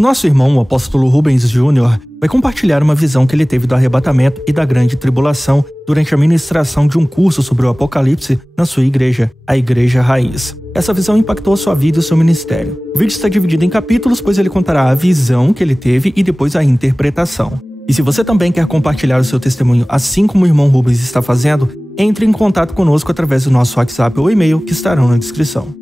O nosso irmão, o apóstolo Rubens Júnior, vai compartilhar uma visão que ele teve do arrebatamento e da grande tribulação durante a ministração de um curso sobre o Apocalipse na sua igreja, a Igreja Raiz. Essa visão impactou sua vida e seu ministério. O vídeo está dividido em capítulos, pois ele contará a visão que ele teve e depois a interpretação. E se você também quer compartilhar o seu testemunho, assim como o irmão Rubens está fazendo, entre em contato conosco através do nosso WhatsApp ou e-mail que estarão na descrição.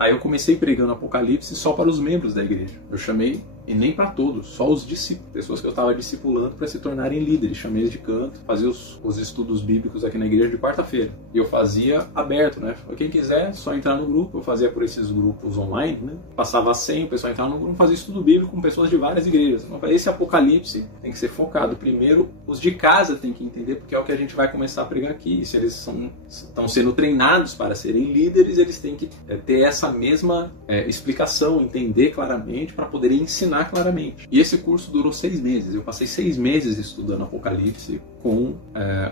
Aí eu comecei pregando Apocalipse só para os membros da igreja. Eu chamei, e nem para todos, só os discípulos, pessoas que eu estava discipulando para se tornarem líderes. Chamei eles de canto, fazia os estudos bíblicos aqui na igreja de quarta-feira. E eu fazia aberto, né? Quem quiser, só entrar no grupo. Eu fazia por esses grupos online, né? Passava a senha, o pessoal entrava no grupo, fazia estudo bíblico com pessoas de várias igrejas. Esse Apocalipse tem que ser focado. Primeiro, os de casa têm que entender, porque é o que a gente vai começar a pregar aqui. Se eles estão sendo treinados para serem líderes, eles têm que ter essa mesma explicação, entender claramente, para poderem ensinar claramente. E esse curso durou 6 meses. Eu passei 6 meses estudando Apocalipse com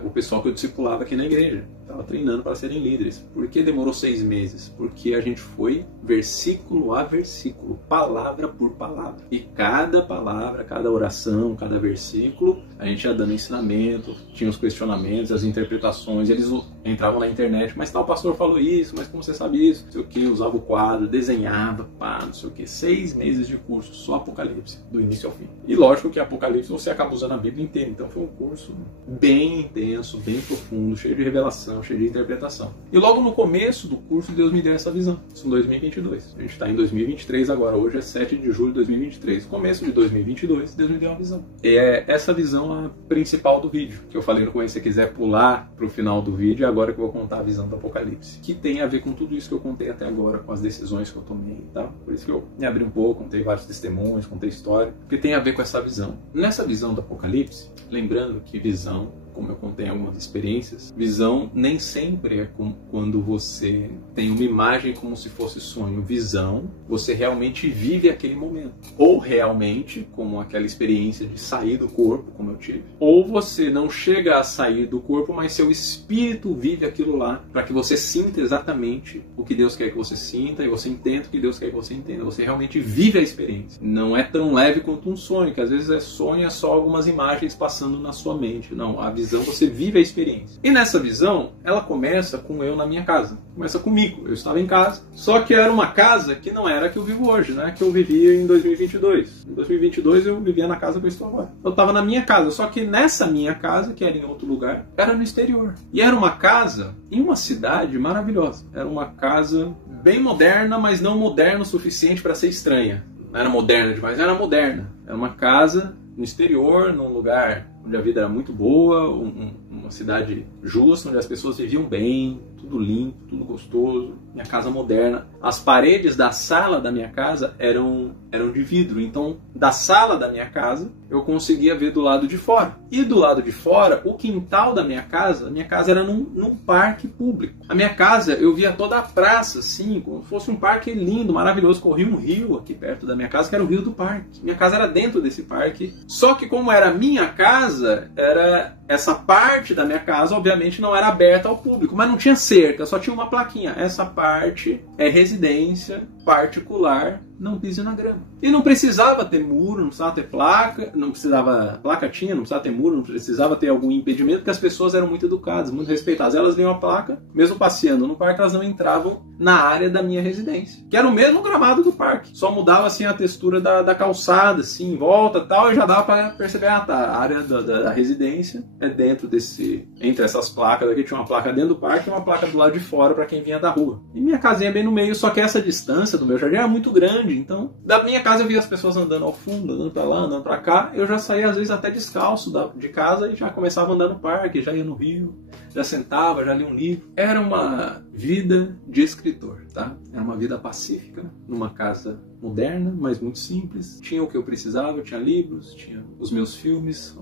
o pessoal que eu discipulava aqui na igreja. Estava treinando para serem líderes. Por que demorou 6 meses? Porque a gente foi versículo a versículo, palavra por palavra. E cada palavra, cada oração, cada versículo, a gente ia dando ensinamento, tinha os questionamentos, as interpretações. Eles entravam na internet, mas tal pastor falou isso, mas como você sabe isso? Não sei o que, usava o quadro, desenhava, não sei o que. 6 meses de curso, só Apocalipse, do início ao fim. E lógico que Apocalipse você acaba usando a Bíblia inteira, então foi um curso bem intenso, bem profundo, cheio de revelação, cheio de interpretação. E logo no começo do curso, Deus me deu essa visão. Isso em 2022. A gente está em 2023 agora, hoje é 7 de julho de 2023. Começo de 2022, Deus me deu uma visão. E é essa visão a principal do vídeo, que eu falei no começo. Se você quiser pular para o final do vídeo, é agora que eu vou contar a visão do Apocalipse, que tem a ver com tudo isso que eu contei até agora, com as decisões que eu tomei e tal. Por isso que eu me abri um pouco, contei vários testemunhos, contei história, porque tem a ver com essa visão. Nessa visão do Apocalipse, lembrando que visão, como eu contei em algumas experiências, visão nem sempre é quando você tem uma imagem como se fosse sonho. Visão, você realmente vive aquele momento. Ou realmente, como aquela experiência de sair do corpo, como eu tive. Ou você não chega a sair do corpo, mas seu espírito vive aquilo lá, para que você sinta exatamente o que Deus quer que você sinta, e você entenda o que Deus quer que você entenda. Você realmente vive a experiência. Não é tão leve quanto um sonho, que às vezes sonho é só algumas imagens passando na sua mente. Não, a visão você vive a experiência. E nessa visão, ela começa com eu na minha casa. Começa comigo. Eu estava em casa. Só que era uma casa que não era a que eu vivo hoje, né? Que eu vivia em 2022. Em 2022 eu vivia na casa que eu estou agora. Eu estava na minha casa. Só que nessa minha casa, que era em outro lugar, era no exterior. E era uma casa em uma cidade maravilhosa. Era uma casa bem moderna, mas não moderna o suficiente para ser estranha. Não era moderna demais, era moderna. Era uma casa no exterior, num lugar onde a vida era muito boa, uma cidade justa, onde as pessoas viviam bem, tudo limpo, tudo gostoso, minha casa moderna. As paredes da sala da minha casa eram de vidro, então da sala da minha casa eu conseguia ver do lado de fora. E do lado de fora, o quintal da minha casa era num parque público. A minha casa, eu via toda a praça, assim, como se fosse um parque lindo, maravilhoso. Corria um rio aqui perto da minha casa, que era o rio do parque. Minha casa era dentro desse parque. Só que como era minha casa, era essa parte da minha casa, obviamente, não era aberta ao público, mas não tinha cerca, só tinha uma plaquinha. Essa parte é residência particular, não pise na grama. E não precisava ter muro, não precisava ter placa, não precisava ter muro, não precisava ter algum impedimento, porque as pessoas eram muito educadas, muito respeitadas. Elas liam a placa, mesmo passeando no parque, elas não entravam na área da minha residência, que era o mesmo gramado do parque, só mudava assim a textura da calçada, assim, em volta e tal, e já dava para perceber, a área da residência é dentro entre essas placas aqui, tinha uma placa dentro do parque e uma placa do lado de fora para quem vinha da rua. E minha casinha bem no meio, só que essa distância do meu jardim era muito grande, então da minha casa eu via as pessoas andando ao fundo, andando para lá, andando para cá, eu já saía às vezes até descalço de casa e já começava a andar no parque, já ia no rio, já sentava, já lia um livro. Era uma vida de escritor, tá? Era uma vida pacífica, numa casa moderna, mas muito simples. Tinha o que eu precisava, tinha livros, tinha os meus filmes,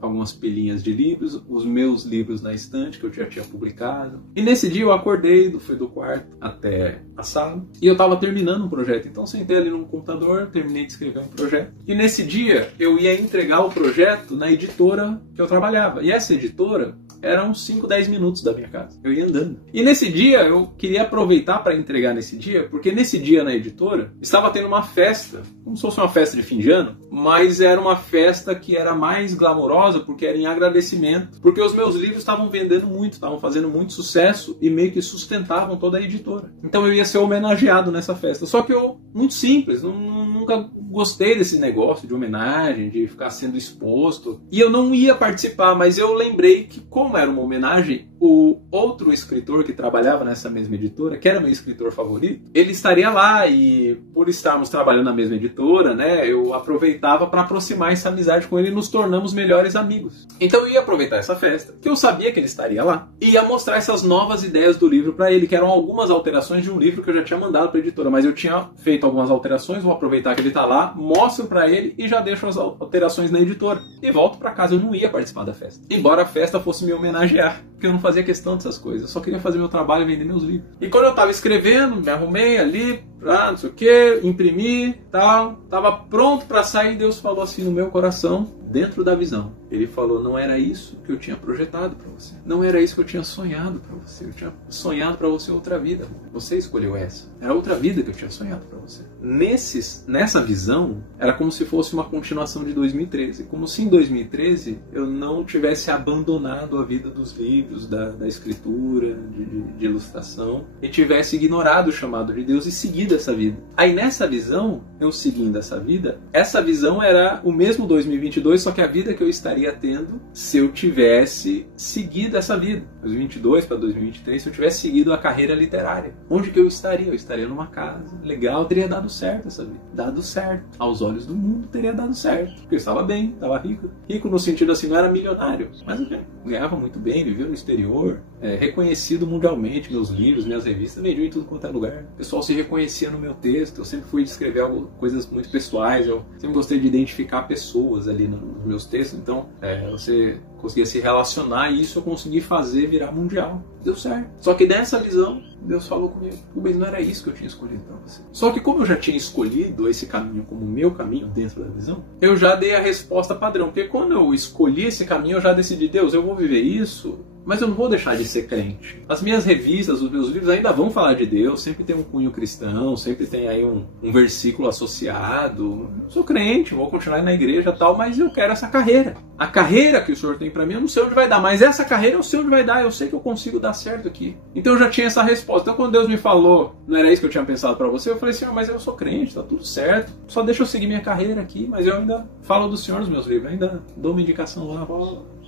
algumas pilhinhas de livros, os meus livros na estante que eu já tinha publicado. E nesse dia eu acordei, fui do quarto até a sala, e eu estava terminando um projeto. Então sentei ali no computador, terminei de escrever um projeto. E nesse dia eu ia entregar o projeto na editora que eu trabalhava. E essa editora era uns 5, 10 minutos da minha casa. Eu ia andando. E nesse dia dia eu queria aproveitar para entregar nesse dia, porque nesse dia na editora estava tendo uma festa, como se fosse uma festa de fim de ano, mas era uma festa que era mais glamourosa porque era em agradecimento, porque os meus livros estavam vendendo muito, estavam fazendo muito sucesso e meio que sustentavam toda a editora. Então eu ia ser homenageado nessa festa. Só que eu, muito simples, nunca gostei desse negócio de homenagem, de ficar sendo exposto. E eu não ia participar, mas eu lembrei que, como era uma homenagem, o outro escritor que trabalhava nessa mesma editora, que era meu escritor favorito, ele estaria lá, e por estarmos trabalhando na mesma editora, né, eu aproveitava para aproximar essa amizade com ele e nos tornamos melhores amigos. Então eu ia aproveitar essa festa, que eu sabia que ele estaria lá, e ia mostrar essas novas ideias do livro para ele, que eram algumas alterações de um livro que eu já tinha mandado para a editora, mas eu tinha feito algumas alterações, vou aproveitar que ele está lá, mostro para ele e já deixo as alterações na editora. E volto para casa, eu não ia participar da festa. Embora a festa fosse me homenagear, porque eu não fazia questão dessas coisas, eu só queria fazer meu trabalho e vender meus livros. E quando eu estava escrevendo, me arrumei ali, não sei o que, imprimi, tal, estava pronto para sair, Deus falou assim no meu coração, dentro da visão. Ele falou, não era isso que eu tinha projetado para você. Não era isso que eu tinha sonhado para você. Eu tinha sonhado para você outra vida. Você escolheu essa. Era outra vida que eu tinha sonhado para você. Nessa visão, era como se fosse uma continuação de 2013. Como se em 2013 eu não tivesse abandonado a vida dos livros, da escritura, de ilustração, e tivesse ignorado o chamado de Deus e seguido essa vida. Aí nessa visão, eu seguindo essa visão era o mesmo 2022, só que a vida que eu estaria tendo se eu tivesse seguido essa vida. 2022 para 2023, se eu tivesse seguido a carreira literária. Onde que eu estaria? Eu estaria numa casa legal, teria dado certo essa vida. Dado certo. Aos olhos do mundo teria dado certo. Porque eu estava bem, estava rico. Rico no sentido assim, não era milionário, mas eu ganhava muito bem, vivia no exterior, reconhecido mundialmente, meus livros, minhas revistas, vendiam em tudo quanto é lugar. O pessoal se reconhecia no meu texto, eu sempre fui escrever coisas muito pessoais, eu sempre gostei de identificar pessoas ali nos meus textos, então você conseguia se relacionar e isso eu consegui fazer virar mundial. Deu certo. Só que dessa visão, Deus falou comigo, mas não era isso que eu tinha escolhido para você. Só que como eu já tinha escolhido esse caminho como meu caminho dentro da visão, eu já dei a resposta padrão. Porque quando eu escolhi esse caminho, eu já decidi, Deus, eu vou viver isso, mas eu não vou deixar de ser crente. As minhas revistas, os meus livros ainda vão falar de Deus, sempre tem um cunho cristão, sempre tem aí um versículo associado. Eu sou crente, vou continuar na igreja e tal, mas eu quero essa carreira. A carreira que o Senhor tem pra mim, eu não sei onde vai dar, mas essa carreira eu sei onde vai dar, eu sei que eu consigo dar certo aqui. Então eu já tinha essa resposta. Então quando Deus me falou, não era isso que eu tinha pensado pra você, eu falei, Senhor, mas eu sou crente, tá tudo certo, só deixa eu seguir minha carreira aqui, mas eu ainda falo do Senhor nos meus livros, ainda dou uma indicação lá,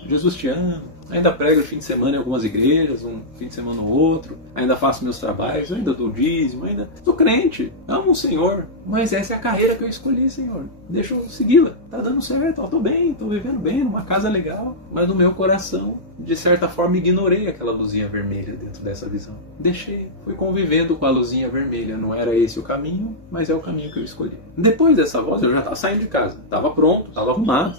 Jesus te ama. Ainda prego fim de semana em algumas igrejas, um fim de semana no outro, ainda faço meus trabalhos, ainda dou dízimo, ainda sou crente, amo o Senhor, mas essa é a carreira que eu escolhi, Senhor, deixa eu segui-la, tá dando certo, tô bem, tô vivendo bem, numa casa legal, mas no meu coração, de certa forma, ignorei aquela luzinha vermelha dentro dessa visão, deixei, fui convivendo com a luzinha vermelha, não era esse o caminho, mas é o caminho que eu escolhi. Depois dessa voz, eu já estava saindo de casa, estava pronto, estava arrumado,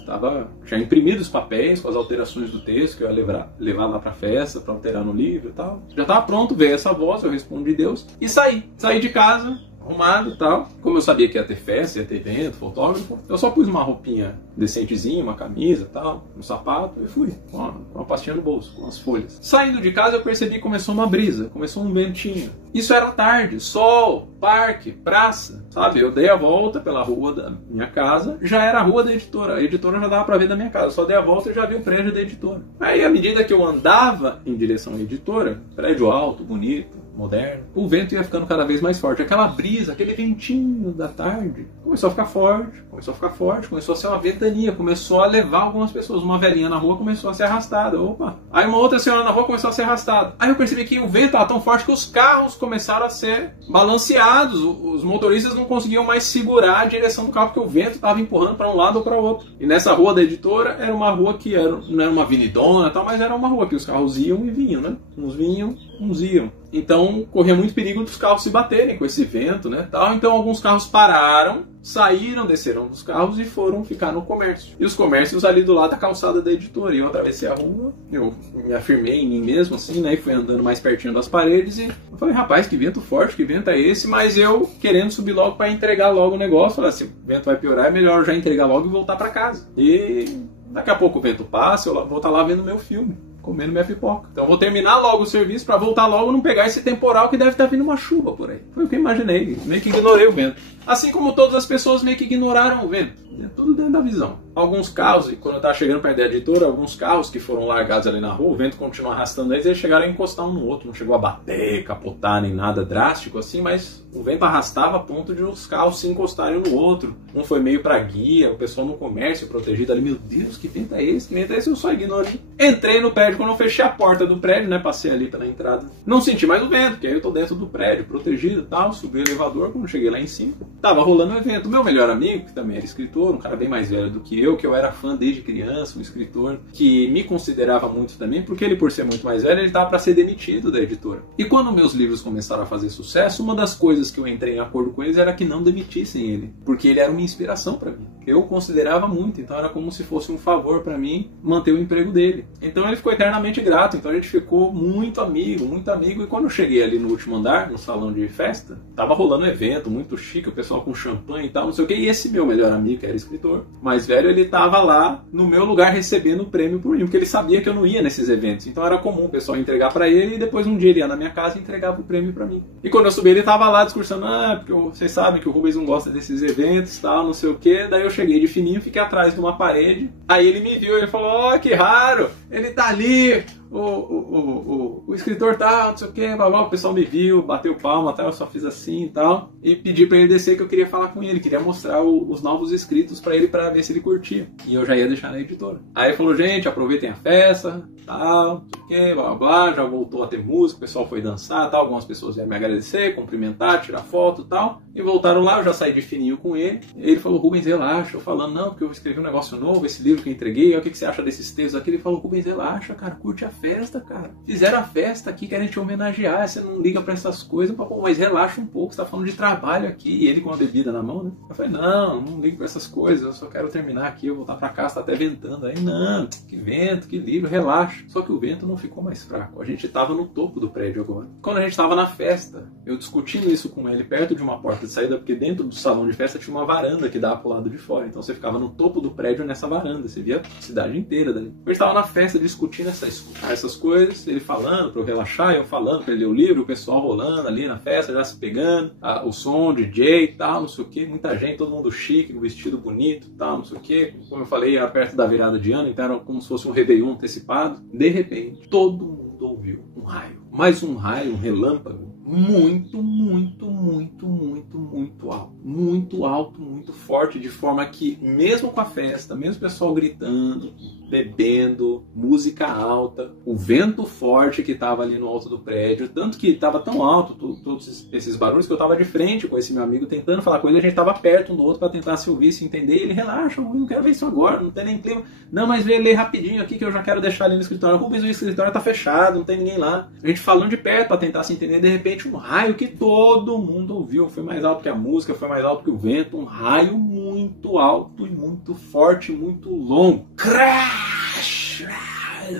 já imprimido os papéis com as alterações do texto que eu ia levar lá pra festa, pra alterar no livro e tal. Já tava pronto, veio essa voz, eu respondi Deus e saí de casa, arrumado e tal. Como eu sabia que ia ter festa, ia ter evento, fotógrafo, eu só pus uma roupinha decentezinha, uma camisa e tal, um sapato e fui, com uma pastinha no bolso, com as folhas. Saindo de casa eu percebi que começou uma brisa, começou um ventinho. Isso era tarde, sol, parque, praça, sabe? Eu dei a volta pela rua da minha casa, já era a rua da editora, a editora já dava pra ver da minha casa, só dei a volta e já vi o prédio da editora. Aí, à medida que eu andava em direção à editora, prédio alto, bonito, moderno, o vento ia ficando cada vez mais forte. Aquela brisa, aquele ventinho da tarde, começou a ficar forte, começou a ser uma ventania, começou a levar algumas pessoas. Uma velhinha na rua começou a ser arrastada, opa. Aí uma outra senhora na rua começou a ser arrastada. Aí eu percebi que o vento estava tão forte que os carros começaram a ser balanceados. Os motoristas não conseguiam mais segurar a direção do carro, porque o vento estava empurrando para um lado ou para o outro. E nessa rua da editora era uma rua que não era uma avenidona e tal, mas era uma rua que os carros iam e vinham, né? Uns vinham, uns iam. Então corria muito perigo dos carros se baterem com esse vento, né, tal. Então alguns carros pararam, saíram, desceram dos carros e foram ficar no comércio. E os comércios ali do lado da calçada da editora. E eu atravessei a rua, eu me afirmei em mim mesmo, assim, né, e fui andando mais pertinho das paredes e eu falei, rapaz, que vento forte, que vento é esse? Mas eu querendo subir logo para entregar logo o negócio, falei assim, o vento vai piorar, é melhor eu já entregar logo e voltar para casa. E daqui a pouco o vento passa, eu vou estar lá vendo meu filme. comendo minha pipoca. Então eu vou terminar logo o serviço para voltar logo, não pegar esse temporal que deve estar vindo uma chuva por aí. Foi o que eu imaginei, meio que ignorei o vento. Assim como todas as pessoas meio que ignoraram o vento. É tudo dentro da visão. Alguns carros, e quando eu estava chegando perto da editora, alguns carros que foram largados ali na rua, o vento continuou arrastando eles chegaram a encostar um no outro. Não chegou a bater, capotar, nem nada drástico assim, mas o vento arrastava a ponto de os carros se encostarem um no outro. Um foi meio para guia, o pessoal no comércio protegido ali. Meu Deus, que vento é esse? Que vento é esse? Eu só ignorei. Entrei no prédio, quando eu fechei a porta do prédio, né, passei ali pela entrada. Não senti mais o vento, porque aí eu tô dentro do prédio, protegido e tal. Subi o elevador, quando cheguei lá em cima, tava rolando um evento. O meu melhor amigo, que também era escritor, um cara bem mais velho do que eu era fã desde criança, um escritor que me considerava muito também, porque ele, por ser muito mais velho, ele estava para ser demitido da editora. E quando meus livros começaram a fazer sucesso, uma das coisas que eu entrei em acordo com eles era que não demitissem ele, porque ele era uma inspiração para mim. Eu considerava muito, então era como se fosse um favor para mim manter o emprego dele. Então ele ficou eternamente grato, então a gente ficou muito amigo, e quando eu cheguei ali no último andar, no salão de festa, tava rolando um evento muito chique, o pessoal com champanhe e tal, não sei o que, e esse meu melhor amigo, que era escritor mais velho, ele tava lá no meu lugar recebendo o prêmio por mim, porque ele sabia que eu não ia nesses eventos, então era comum o pessoal entregar para ele e depois um dia ele ia na minha casa e entregava o prêmio para mim. E quando eu subi ele tava lá discursando, porque vocês sabem que o Rubens não gosta desses eventos e tal, não sei o que, daí eu cheguei de fininho, fiquei atrás de uma parede, aí ele me viu e ele falou, que raro, ele tá ali, o escritor tal, não sei o que, o pessoal me viu, bateu palma, eu só fiz assim e tal, e pedi pra ele descer que eu queria falar com ele, queria mostrar os novos escritos pra ele, pra ver se ele curtia, e eu já ia deixar na editora. Aí ele falou, gente, aproveitem a festa, tal, não sei o que, blá blá blá, já voltou a ter música, o pessoal foi dançar, tal, algumas pessoas vieram me agradecer, cumprimentar, tirar foto e tal, e voltaram lá, eu já saí de fininho com ele, e ele falou, Rubens, relaxa, eu falando, não, porque eu escrevi um negócio novo, esse livro que eu entreguei, o que você acha desses textos aqui? Ele falou, Rubens, relaxa, cara, curte a festa, cara. Fizeram a festa aqui, querem te homenagear, você não liga pra essas coisas, mas relaxa um pouco, você tá falando de trabalho aqui, e ele com a bebida na mão, né? Eu falei, não ligo pra essas coisas, eu só quero terminar aqui, eu voltar pra casa, tá até ventando. Aí, não, que vento, que livro, relaxa. Só que o vento não ficou mais fraco, a gente tava no topo do prédio agora. Quando a gente tava na festa, eu discutindo isso com ele, perto de uma porta de saída, porque dentro do salão de festa tinha uma varanda que dava pro lado de fora, então você ficava no topo do prédio nessa varanda, você via a cidade inteira dali. A gente tava na festa discutindo essas coisas, ele falando pra eu relaxar, eu falando pra ele ler o livro, o pessoal rolando ali na festa, já se pegando, o som, DJ e tal, não sei o que, muita gente, todo mundo chique, com vestido bonito e tal, não sei o que. Como eu falei, era perto da virada de ano, então era como se fosse um Réveillon antecipado. De repente, todo mundo ouviu um raio. Mais um raio, um relâmpago, muito alto. Muito alto, muito forte, de forma que, mesmo com a festa, mesmo o pessoal gritando, bebendo, música alta, o vento forte que estava ali no alto do prédio, tanto que estava tão alto, todos esses barulhos, que eu estava de frente com esse meu amigo, tentando falar com ele, a gente estava perto um do outro para tentar se ouvir, se entender, e ele, relaxa, eu não quero ver isso agora, não tem nem clima. Não, mas vê ler rapidinho aqui que eu já quero deixar ali no escritório. Rubens, o escritório tá fechado, não tem ninguém lá. A gente falando de perto para tentar se entender, de repente um raio que todo mundo ouviu, foi mais alto que a música, foi mais alto que o vento, um raio muito alto e muito forte, muito longo. Crash!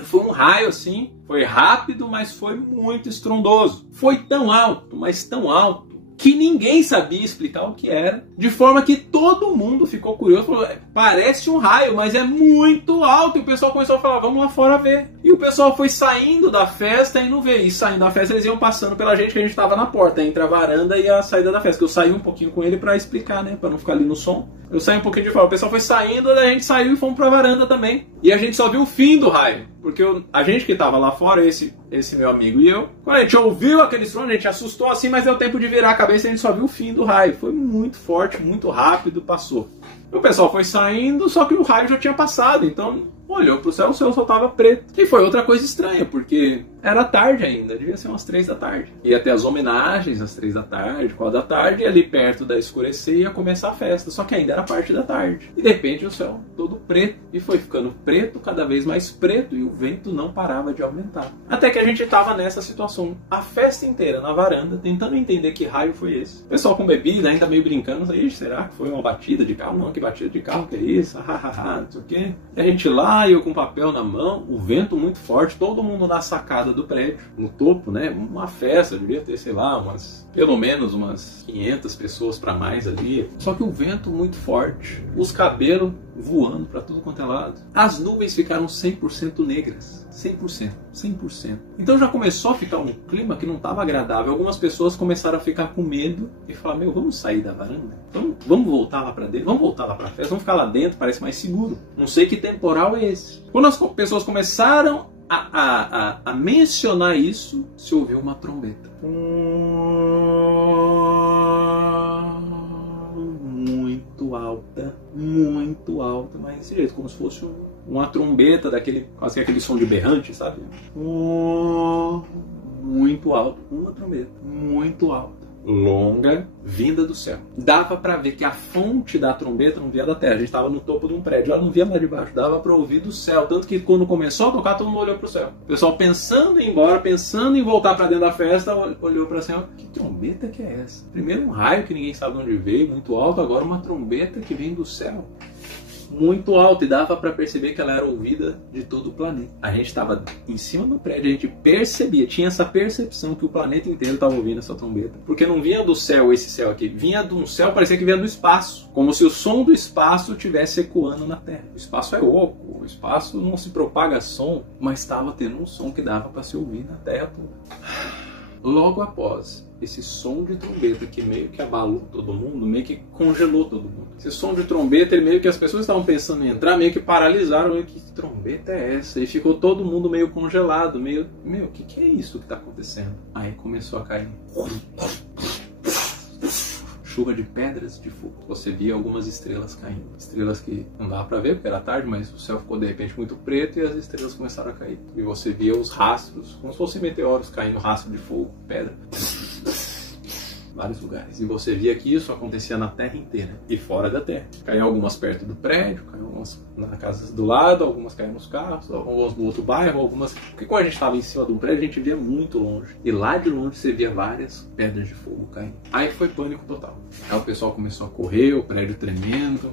Foi um raio assim, foi rápido, mas foi muito estrondoso. Foi tão alto, mas tão alto, que ninguém sabia explicar o que era, de forma que todo mundo ficou curioso, falou, parece um raio, mas é muito alto, e o pessoal começou a falar, vamos lá fora ver. E o pessoal foi saindo da festa e não veio, e saindo da festa eles iam passando pela gente, que a gente estava na porta, entre a varanda e a saída da festa, que eu saí um pouquinho com ele para explicar, né, para não ficar ali no som. Eu saí um pouquinho de fora, o pessoal foi saindo, daí a gente saiu e fomos pra varanda também. E a gente só viu o fim do raio, porque a gente que tava lá fora, esse meu amigo e eu, quando a gente ouviu aquele som, a gente assustou assim, mas deu tempo de virar a cabeça e a gente só viu o fim do raio. Foi muito forte, muito rápido, passou. O pessoal foi saindo, só que o raio já tinha passado, então olhou pro céu, o céu só tava preto. E foi outra coisa estranha, porque era tarde ainda, devia ser umas 3 da tarde. Ia ter as homenagens às 3 da tarde, 4 da tarde, e ali perto da escurecer ia começar a festa, só que ainda era parte da tarde. E de repente o céu todo preto, e foi ficando preto, cada vez mais preto, e o vento não parava de aumentar. Até que a gente tava nessa situação, a festa inteira na varanda, tentando entender que raio foi esse. O pessoal com bebida, ainda meio brincando, aí, será que foi uma batida de carro? Não, que batida de carro, que é isso? Não sei o quê. E a gente lá, e eu com papel na mão, o vento muito forte, todo mundo na sacada do prédio, no topo, né? Uma festa, devia ter, sei lá, pelo menos umas 500 pessoas para mais ali. Só que o vento muito forte, os cabelos voando para tudo quanto é lado. As nuvens ficaram 100% negras. 100%. 100%. Então já começou a ficar um clima que não estava agradável. Algumas pessoas começaram a ficar com medo e falar, meu, vamos sair da varanda? Vamos voltar lá para dentro? Vamos voltar lá para a festa? Vamos ficar lá dentro, parece mais seguro. Não sei que temporal é esse. Quando as pessoas começaram a mencionar isso, se ouviu uma trombeta. Muito alta, mas desse jeito, como se fosse uma trombeta daquele, quase que aquele som de berrante, sabe? Muito alto, uma trombeta, muito alta, longa, vinda do céu. Dava pra ver que a fonte da trombeta não via da terra, a gente estava no topo de um prédio, ela não via lá de baixo, dava pra ouvir do céu, tanto que quando começou a tocar, todo mundo olhou pro céu. O pessoal pensando em ir embora, pensando em voltar pra dentro da festa, olhou pra céu, que trombeta que é essa? Primeiro um raio que ninguém sabe de onde veio, muito alto, agora uma trombeta que vem do céu. Muito alto, e dava para perceber que ela era ouvida de todo o planeta. A gente estava em cima do prédio, a gente percebia, tinha essa percepção que o planeta inteiro estava ouvindo essa trombeta. Porque não vinha do céu esse céu aqui, vinha de um céu, parecia que vinha do espaço. Como se o som do espaço estivesse ecoando na Terra. O espaço é oco, o espaço não se propaga som, mas estava tendo um som que dava para se ouvir na Terra toda. Logo após esse som de trombeta que meio que abalou todo mundo, meio que congelou todo mundo. Esse som de trombeta, ele meio que as pessoas estavam pensando em entrar, meio que paralisaram, meio que trombeta é essa? E ficou todo mundo meio congelado, meio, meu, o que é isso que está acontecendo? Aí começou a cair chuva de pedras de fogo. Você via algumas estrelas caindo. Estrelas que não dava pra ver porque era tarde, mas o céu ficou de repente muito preto e as estrelas começaram a cair. E você via os rastros, como se fossem meteoros caindo, rastro de fogo, pedra. Vários lugares. E você via que isso acontecia na Terra inteira e fora da Terra. Caíam algumas perto do prédio, caíam algumas na casa do lado, algumas caíam nos carros, algumas no outro bairro, algumas... Porque quando a gente estava em cima de um prédio, a gente via muito longe. E lá de longe você via várias pedras de fogo caindo. Aí foi pânico total. Aí o pessoal começou a correr, o prédio tremendo,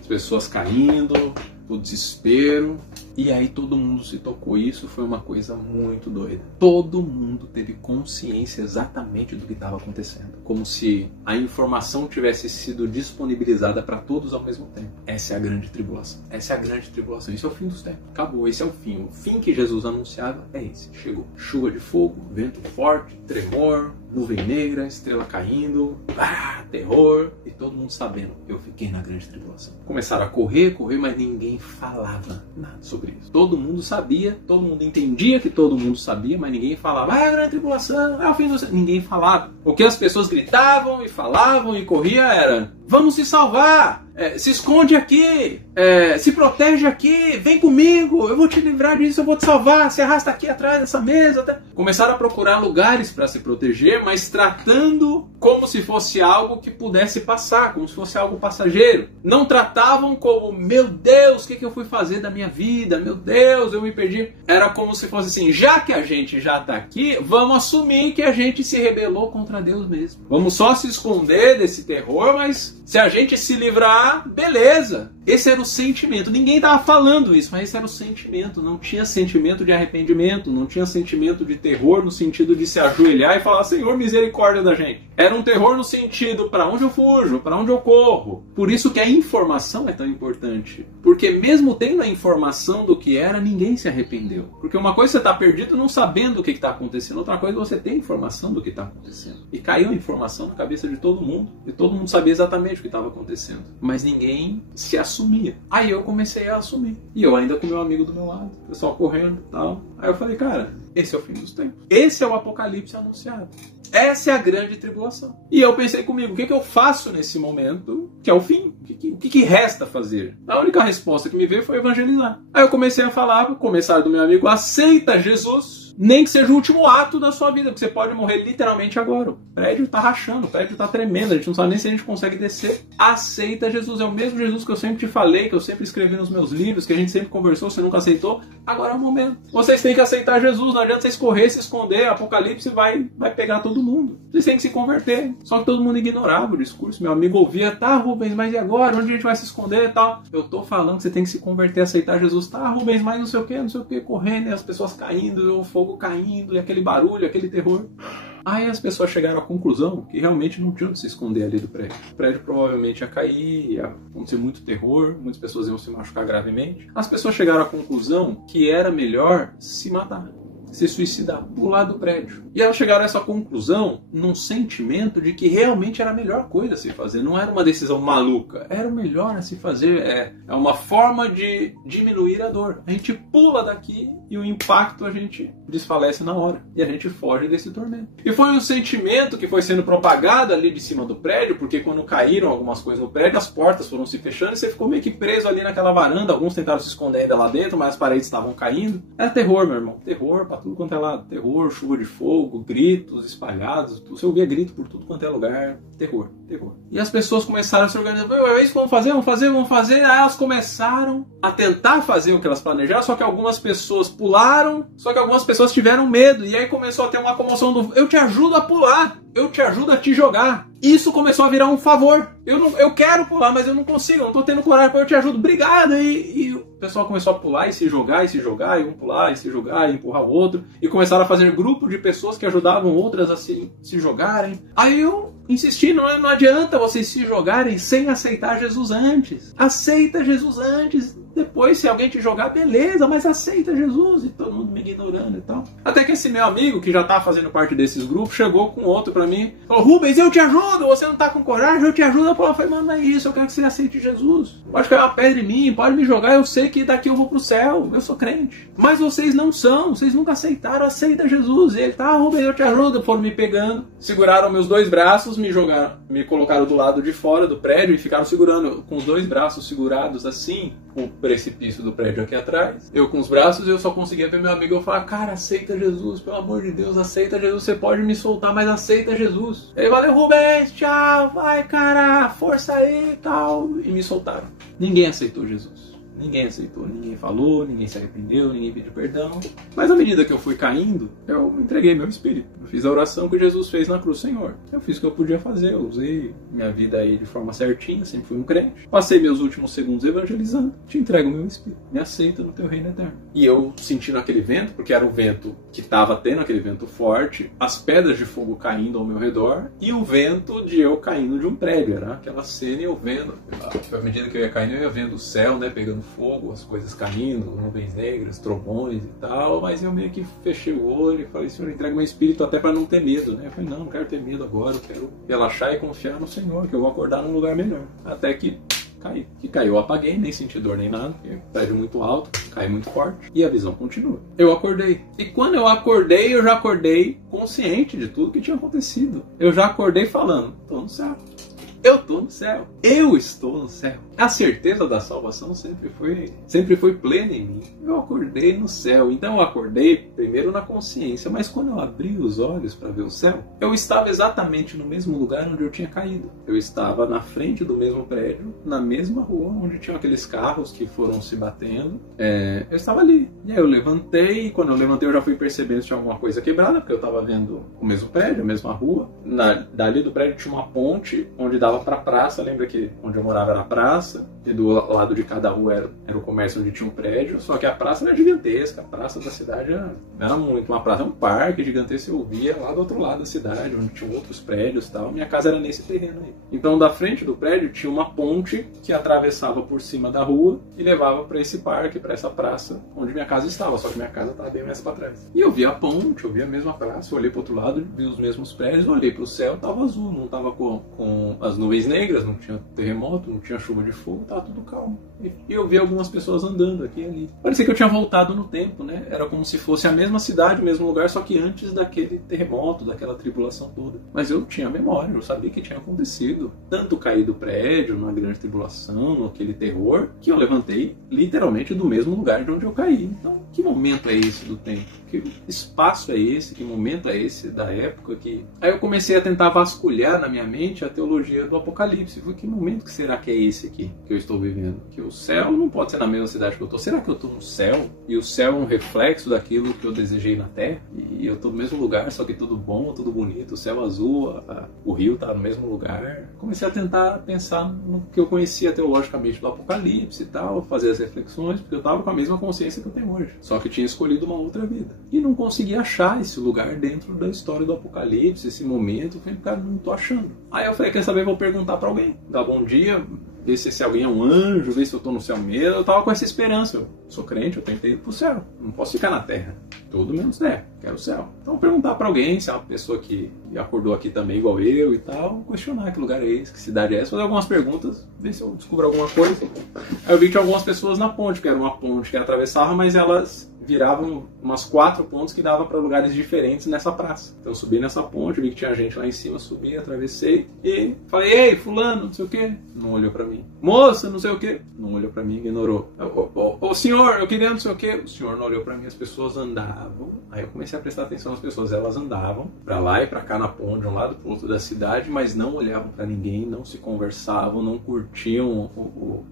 as pessoas caindo, o desespero. E aí todo mundo se tocou. Isso foi uma coisa muito doida. Todo mundo teve consciência exatamente do que estava acontecendo. Como se a informação tivesse sido disponibilizada para todos ao mesmo tempo. Essa é a grande tribulação. Essa é a grande tribulação. Isso é o fim dos tempos. Acabou. Esse é o fim. O fim que Jesus anunciava é esse. Chegou. Chuva de fogo, vento forte, tremor, nuvem negra, estrela caindo, terror. E todo mundo sabendo. Eu fiquei na grande tribulação. Começaram a correr, mas ninguém falava nada sobre isso. Todo mundo sabia, todo mundo entendia que todo mundo sabia, mas ninguém falava, a grande tribulação, é o fim do céu. Ninguém falava. O que as pessoas gritavam e falavam e corria era, vamos se salvar, se esconde aqui, se protege aqui, vem comigo, eu vou te livrar disso, eu vou te salvar, se arrasta aqui atrás dessa mesa. Começaram a procurar lugares para se proteger, mas tratando como se fosse algo que pudesse passar, como se fosse algo passageiro. Não tratavam como, meu Deus, o que eu fui fazer da minha vida? Meu Deus, eu me perdi. Era como se fosse assim, já que a gente já está aqui, vamos assumir que a gente se rebelou contra Deus mesmo. Vamos só se esconder desse terror, mas se a gente se livrar, beleza. Esse era o sentimento. Ninguém estava falando isso, mas esse era o sentimento. Não tinha sentimento de arrependimento, não tinha sentimento de terror no sentido de se ajoelhar e falar, Senhor, misericórdia da gente. Era um terror no sentido, para onde eu fujo, para onde eu corro. Por isso que a informação é tão importante. Porque mesmo tendo a informação do que era, ninguém se arrependeu. Porque uma coisa é você está perdido não sabendo o que está acontecendo, outra coisa é você ter informação do que está acontecendo. E caiu a informação na cabeça de todo mundo, e todo mundo sabia exatamente o que estava acontecendo. Mas ninguém se assumia. Aí eu comecei a assumir. E eu ainda com meu amigo do meu lado, o pessoal correndo e tal. Aí eu falei, cara, esse é o fim dos tempos. Esse é o apocalipse anunciado. Essa é a grande tribulação. E eu pensei comigo, o que eu faço nesse momento que é o fim? O que resta fazer? A única resposta que me veio foi evangelizar. Aí eu comecei a falar, começar do meu amigo, aceita Jesus, nem que seja o último ato da sua vida, porque você pode morrer literalmente agora. O prédio tá rachando, o prédio tá tremendo, a gente não sabe nem se a gente consegue descer. Aceita Jesus, é o mesmo Jesus que eu sempre te falei, que eu sempre escrevi nos meus livros, que a gente sempre conversou, você nunca aceitou. Agora é o momento. Vocês têm que aceitar Jesus, não adianta vocês correr, se esconder, Apocalipse vai pegar todo mundo. Vocês têm que se converter. Só que todo mundo ignorava o discurso. Meu amigo ouvia, tá, Rubens, mas e agora? Onde a gente vai se esconder e tal? Eu tô falando que você tem que se converter, aceitar Jesus. Tá, Rubens, mas não sei o que, correndo, e as pessoas caindo, e o fogo caindo, e aquele barulho, aquele terror. Aí as pessoas chegaram à conclusão que realmente não tinha onde se esconder ali do prédio. O prédio provavelmente ia cair, ia acontecer muito terror, muitas pessoas iam se machucar gravemente. As pessoas chegaram à conclusão que era melhor se matar, se suicidar, pular do prédio. E elas chegaram a essa conclusão num sentimento de que realmente era a melhor coisa a se fazer. Não era uma decisão maluca, era o melhor a se fazer. É uma forma de diminuir a dor. A gente pula daqui e o impacto a gente desfalece na hora. E a gente foge desse tormento. E foi um sentimento que foi sendo propagado ali de cima do prédio, porque quando caíram algumas coisas no prédio, as portas foram se fechando e você ficou meio que preso ali naquela varanda. Alguns tentaram se esconder ainda lá dentro, mas as paredes estavam caindo. Era terror, meu irmão. Terror pra tudo quanto é lado. Terror, chuva de fogo, gritos espalhados. Você ouvia grito por tudo quanto é lugar. Terror, terror. E as pessoas começaram a se organizar. É isso que vamos fazer. Aí elas começaram a tentar fazer o que elas planejaram, só que algumas pessoas pularam, só que algumas pessoas tiveram medo. E aí começou a ter uma comoção do eu te ajudo a pular, eu te ajudo a te jogar. Isso começou a virar um favor. Eu quero pular, mas eu não consigo, eu não tô tendo coragem, eu te ajudo, obrigado. E o pessoal começou a pular e se jogar, e um pular e se jogar, e empurrar o outro. E começaram a fazer grupo de pessoas que ajudavam outras a se jogarem. Aí eu insisti, não adianta vocês se jogarem sem aceitar Jesus antes. Aceita Jesus antes. Depois, se alguém te jogar, beleza, mas aceita Jesus. E todo mundo me ignorando e tal. Até que esse meu amigo, que já tá fazendo parte desses grupos, chegou com outro pra mim. Falou, Rubens, eu te ajudo, você não tá com coragem, eu te ajudo. Eu falei, mano, não é isso, eu quero que você aceite Jesus. Pode cair uma pedra em mim, pode me jogar, eu sei que daqui eu vou pro céu, eu sou crente. Mas vocês não são, vocês nunca aceitaram, aceita Jesus. E ele, tá, Rubens, eu te ajudo. Foram me pegando, seguraram meus dois braços, me jogaram, me colocaram do lado de fora do prédio e ficaram segurando, com os dois braços segurados assim, o precipício do prédio aqui atrás. Eu com os braços, eu só conseguia ver meu amigo. Eu falava, cara, aceita Jesus, pelo amor de Deus, aceita Jesus, você pode me soltar, mas aceita Jesus. Ele, valeu, Rubens, tchau, vai, cara, força aí e tal. E me soltaram. Ninguém aceitou Jesus. Ninguém aceitou, ninguém falou, ninguém se arrependeu, ninguém pediu perdão. Mas à medida que eu fui caindo, eu entreguei meu espírito. Eu fiz a oração que Jesus fez na cruz, Senhor. Eu fiz o que eu podia fazer, eu usei minha vida aí de forma certinha, sempre fui um crente. Passei meus últimos segundos evangelizando. Te entrego meu espírito, me aceita no teu reino eterno. E eu sentindo aquele vento, porque era o vento que estava tendo, aquele vento forte, as pedras de fogo caindo ao meu redor e o vento de eu caindo de um prédio. Era aquela cena e eu vendo, à medida que eu ia caindo, eu ia vendo o céu, né, pegando fogo, as coisas caindo, nuvens negras, trovões e tal, mas eu meio que fechei o olho e falei, Senhor, entrega meu espírito até para não ter medo, né? Eu falei, não quero ter medo agora, eu quero relaxar e confiar no Senhor, que eu vou acordar num lugar melhor. Até que caiu, eu apaguei, nem senti dor nem nada, prédio muito alto, cai muito forte, e a visão continua. Eu acordei. E quando eu acordei, eu já acordei consciente de tudo que tinha acontecido. Eu já acordei falando, tô no céu. Eu estou no céu. Eu estou no céu. A certeza da salvação sempre foi plena em mim. Eu acordei no céu. Então eu acordei primeiro na consciência, mas quando eu abri os olhos para ver o céu, eu estava exatamente no mesmo lugar onde eu tinha caído. Eu estava na frente do mesmo prédio, na mesma rua onde tinham aqueles carros que foram se batendo. Eu estava ali. E aí eu levantei, e quando eu levantei eu já fui percebendo se tinha alguma coisa quebrada, porque eu estava vendo o mesmo prédio, a mesma rua. Dali do prédio tinha uma ponte onde dava para a praça. Lembra que onde eu morava era a praça, e do lado de cada rua era o comércio onde tinha um prédio, só que a praça era gigantesca, a praça da cidade era muito uma praça, um parque gigantesco, eu via lá do outro lado da cidade, onde tinha outros prédios e tal. Minha casa era nesse terreno aí. Então da frente do prédio tinha uma ponte que atravessava por cima da rua e levava para esse parque, para essa praça onde minha casa estava, só que minha casa estava bem mais para trás. E eu vi a ponte, eu vi a mesma praça, eu olhei para o outro lado, vi os mesmos prédios, olhei para o céu, estava azul, não estava com as nuvens negras, não tinha terremoto, não tinha chuva de fogo, tava tudo calmo. E eu vi algumas pessoas andando aqui e ali. Parecia que eu tinha voltado no tempo, né? Era como se fosse a mesma cidade, o mesmo lugar, só que antes daquele terremoto, daquela tribulação toda. Mas eu tinha memória, eu sabia que tinha acontecido. Tanto cair do prédio, na grande tribulação, naquele terror, que eu levantei literalmente do mesmo lugar de onde eu caí. Então, que momento é esse do tempo? Que espaço é esse? Que momento é esse da época? Aí eu comecei a tentar vasculhar na minha mente a teologia do Apocalipse. Que momento que será que é esse aqui? Que eu estou vivendo. Que o céu não pode ser na mesma cidade que eu estou. Será que eu estou no céu? E o céu é um reflexo daquilo que eu desejei na terra? E eu estou no mesmo lugar, só que tudo bom, tudo bonito, o céu azul, o rio está no mesmo lugar. Comecei a tentar pensar no que eu conhecia teologicamente do Apocalipse e tal, fazer as reflexões, porque eu estava com a mesma consciência que eu tenho hoje. Só que tinha escolhido uma outra vida. E não conseguia achar esse lugar dentro da história do Apocalipse, esse momento. Eu falei, cara, não estou achando. Aí eu falei, quer saber, vou perguntar para alguém. Dá bom dia, ver se esse alguém é um anjo, ver se eu estou no céu mesmo. Eu estava com essa esperança. Eu sou crente, eu tentei ir pro céu. Não posso ficar na terra. Tudo menos terra. Quero o céu. Então perguntar para alguém, se é uma pessoa que acordou aqui também igual eu e tal, questionar que lugar é esse, que cidade é essa, fazer algumas perguntas, ver se eu descubro alguma coisa. Aí eu vi que tinha algumas pessoas na ponte, que era uma ponte que atravessava, mas elas viravam umas 4 pontes que dava para lugares diferentes nessa praça. Então eu subi nessa ponte, vi que tinha gente lá em cima, subi, atravessei e falei, ei, fulano, não sei o que, não olhou para mim. Moça, não sei o que, não olhou para mim, ignorou. Ô senhor, eu queria não sei o que, o senhor não olhou para mim, as pessoas andavam. Aí eu comecei a prestar atenção nas pessoas, elas andavam para lá e para cá na ponte, de um lado para o outro da cidade, mas não olhavam para ninguém, não se conversavam, não curtiam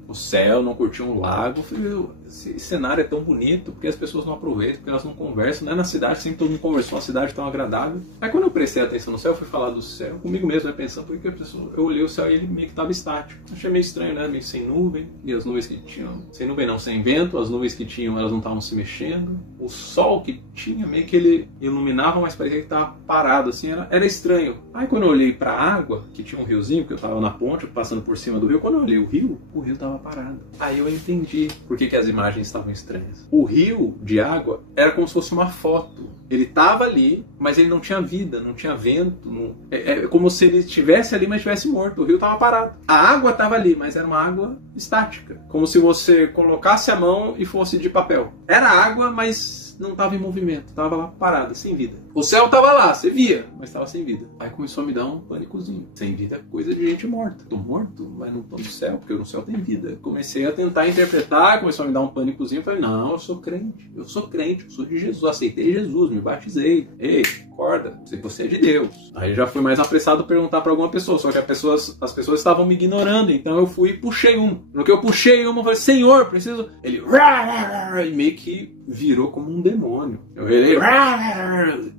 o céu, não curtiam o lago. Eu falei, esse cenário é tão bonito, porque as pessoas não aproveitam, porque elas não conversam, né? Na cidade sempre todo mundo conversou, uma cidade tão agradável. Aí quando eu prestei atenção no céu, eu fui falar do céu, comigo mesmo, né? Pensando, porque eu olhei o céu e ele meio que estava estático. Achei meio estranho, né? Meio sem nuvem, e as nuvens que tinham, sem nuvem não, sem vento, as nuvens que tinham, elas não estavam se mexendo. O sol que tinha, meio que ele iluminava, mas parecia que estava parado, assim, era estranho. Aí quando eu olhei para a água, que tinha um riozinho, porque eu estava na ponte, passando por cima do rio, quando eu olhei o rio estava parado. Aí eu entendi por que as imagens estavam estranhas. O rio de água era como se fosse uma foto. Ele estava ali, mas ele não tinha vida, não tinha vento. É como se ele estivesse ali, mas estivesse morto. O rio estava parado. A água estava ali, mas era uma água estática. Como se você colocasse a mão e fosse de papel. Era água, mas não estava em movimento. Estava lá parada, sem vida. O céu estava lá, você via, mas estava sem vida. Aí começou a me dar um pânicozinho. Sem vida é coisa de gente morta. Tô morto, mas não tô no céu, porque no céu tem vida. Comecei a tentar interpretar, começou a me dar um pânicozinho. Falei, não, eu sou crente, eu sou de Jesus, aceitei Jesus, me batizei. Ei, acorda, você é de Deus. Aí já fui mais apressado perguntar para alguma pessoa, só que as pessoas estavam me ignorando, então eu fui e puxei uma. No que eu puxei uma, eu falei, Senhor, preciso... Ele... E meio que virou como um demônio. Eu virei...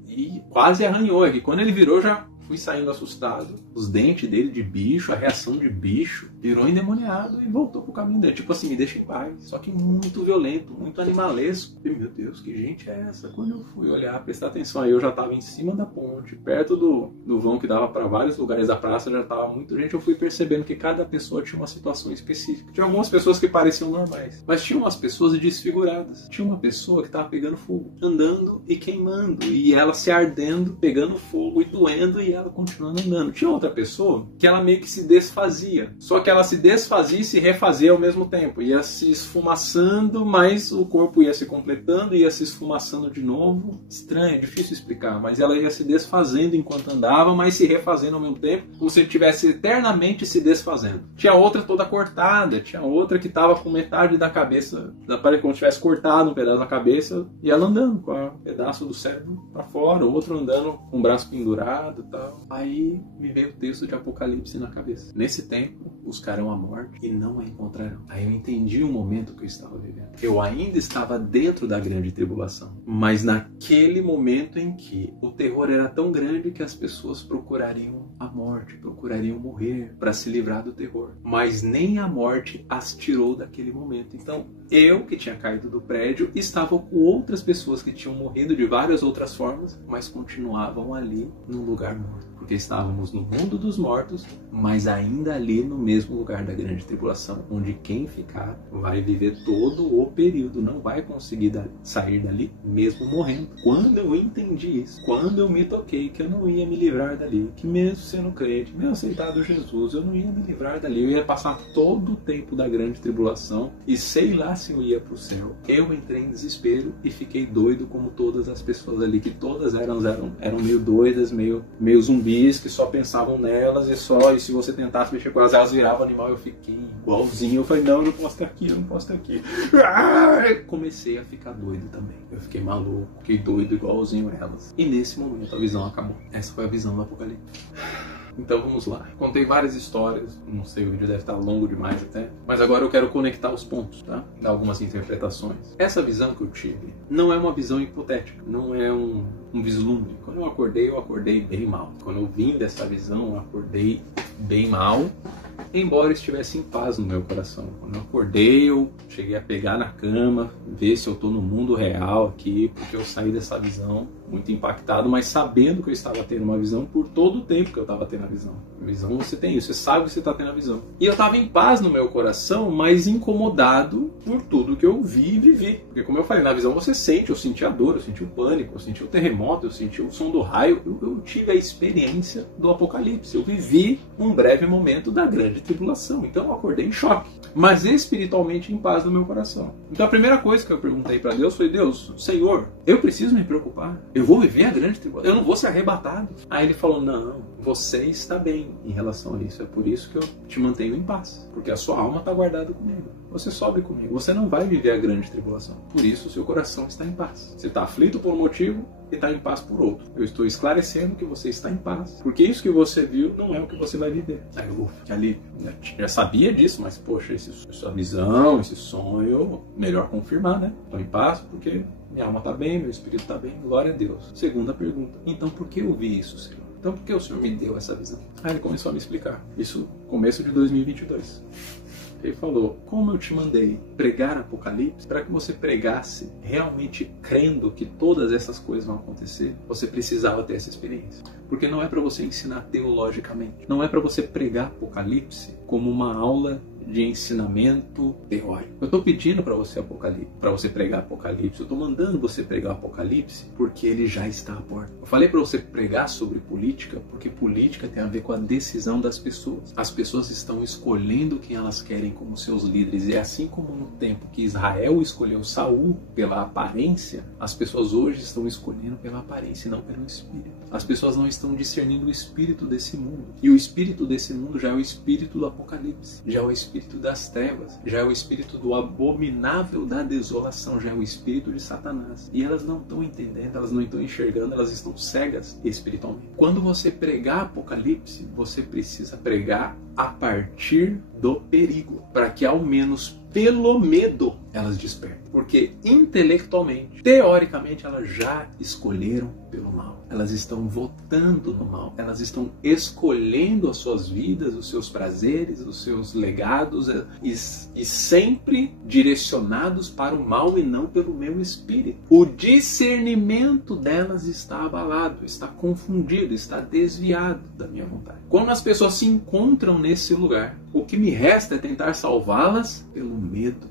E quase arranhou. E quando ele virou, já fui saindo assustado. Os dentes dele de bicho, a reação de bicho, virou endemoniado e voltou pro caminho dele. Tipo assim, me deixa em paz. Só que muito violento, muito animalesco. E, meu Deus, que gente é essa? Quando eu fui olhar, prestar atenção, aí eu já tava em cima da ponte, perto do vão que dava para vários lugares da praça, já tava muita gente. Eu fui percebendo que cada pessoa tinha uma situação específica. Tinha algumas pessoas que pareciam normais, mas tinha umas pessoas desfiguradas. Tinha uma pessoa que tava pegando fogo, andando e queimando, e ela se ardendo, pegando fogo e doendo, e ela continuando andando. Tinha outra pessoa que ela meio que se desfazia, só que ela se desfazia e se refazia ao mesmo tempo, ia se esfumaçando, mas o corpo ia se completando, ia se esfumaçando de novo. Estranho, é difícil explicar, mas ela ia se desfazendo enquanto andava, mas se refazendo ao mesmo tempo, como se estivesse eternamente se desfazendo. Tinha outra toda cortada, tinha outra que estava com metade da cabeça, parece como se tivesse cortado um pedaço da cabeça, e ela andando com um pedaço do cérebro para fora, outro andando com o braço pendurado e tal. Aí me veio o texto de Apocalipse na cabeça. Nesse tempo, buscarão a morte e não a encontrarão. Aí eu entendi o momento que eu estava vivendo. Eu ainda estava dentro da grande tribulação, mas naquele momento em que o terror era tão grande que as pessoas procurariam a morte, procurariam morrer para se livrar do terror. Mas nem a morte as tirou daquele momento. Então, eu, que tinha caído do prédio, estava com outras pessoas que tinham morrido de várias outras formas, mas continuavam ali no lugar morto. Porque estávamos no mundo dos mortos, mas ainda ali no mesmo lugar da grande tribulação, onde quem ficar vai viver todo o período, não vai conseguir sair dali mesmo morrendo. Quando eu entendi isso, quando eu me toquei que eu não ia me livrar dali, que mesmo sendo crente, mesmo aceitado Jesus, eu não ia me livrar dali, eu ia passar todo o tempo da grande tribulação e sei lá se eu ia para o céu. Eu entrei em desespero e fiquei doido como todas as pessoas ali, que todas eram meio doidas, meio zumbis, que só pensavam nelas e se você tentasse mexer com elas viravam animal. Eu fiquei igualzinho, eu falei, não, eu não posso estar aqui, eu não posso estar aqui. Comecei a ficar doido também, eu fiquei maluco, fiquei doido igualzinho elas. E nesse momento a visão acabou. Essa foi a visão do Apocalipse. Então vamos lá. Contei várias histórias, não sei, o vídeo deve estar longo demais até, mas agora eu quero conectar os pontos, tá? Dar algumas interpretações. Essa visão que eu tive não é uma visão hipotética, não é um vislumbre. Quando eu acordei bem mal. Quando eu vim dessa visão, eu acordei bem mal, embora eu estivesse em paz no meu coração. Quando eu acordei, eu cheguei a pegar na cama, ver se eu estou no mundo real aqui, porque eu saí dessa visão muito impactado, mas sabendo que eu estava tendo uma visão por todo o tempo que eu estava tendo a visão. A visão você tem isso, você sabe que você está tendo a visão. E eu estava em paz no meu coração, mas incomodado por tudo que eu vi e vivi. Porque como eu falei, na visão você sente, eu senti a dor, eu senti o pânico, eu senti o terremoto, eu senti o som do raio, eu tive a experiência do Apocalipse, eu vivi um breve momento da grande tribulação. Então eu acordei em choque, mas espiritualmente em paz no meu coração. Então a primeira coisa que eu perguntei para Deus foi: Deus, Senhor, eu preciso me preocupar? Eu vou viver a grande tribulação? Eu não vou ser arrebatado? Aí ele falou: não, você está bem em relação a isso. É por isso que eu te mantenho em paz, porque a sua alma está guardada comigo. Você sobe comigo, você não vai viver a grande tribulação. Por isso o seu coração está em paz. Você está aflito por um motivo e está em paz por outro. Eu estou esclarecendo que você está em paz, porque isso que você viu não é o que você vai viver. Aí eu, que alívio, já sabia disso, mas poxa, essa visão, esse sonho, melhor confirmar, né? Estou em paz porque minha alma está bem, meu espírito está bem, glória a Deus. Segunda pergunta: então por que eu vi isso, Senhor? Então por que o Senhor me deu essa visão? Aí ele começou a me explicar. Isso começo de 2022. Ele falou: como eu te mandei pregar Apocalipse, para que você pregasse realmente crendo que todas essas coisas vão acontecer, você precisava ter essa experiência. Porque não é para você ensinar teologicamente. Não é para você pregar Apocalipse como uma aula de ensinamento teórico. Eu estou pedindo para você Apocalipse, para você pregar Apocalipse. Eu estou mandando você pregar Apocalipse porque ele já está à porta. Eu falei para você pregar sobre política porque política tem a ver com a decisão das pessoas. As pessoas estão escolhendo quem elas querem como seus líderes. E assim como no tempo que Israel escolheu Saul pela aparência, as pessoas hoje estão escolhendo pela aparência e não pelo espírito. As pessoas não estão discernindo o espírito desse mundo. E o espírito desse mundo já é o espírito do Apocalipse, já é o espírito das trevas, já é o espírito do abominável da desolação, já é o espírito de Satanás. E elas não estão entendendo, elas não estão enxergando, elas estão cegas espiritualmente. Quando você pregar Apocalipse, você precisa pregar a partir do perigo, para que ao menos pelo medo elas despertem. Porque intelectualmente, teoricamente, elas já escolheram pelo mal. Elas estão votando no mal. Elas estão escolhendo as suas vidas, os seus prazeres, os seus legados e sempre direcionados para o mal e não pelo meu espírito. O discernimento delas está abalado, está confundido, está desviado da minha vontade. Quando as pessoas se encontram nesse lugar, o que me resta é tentar salvá-las pelo medo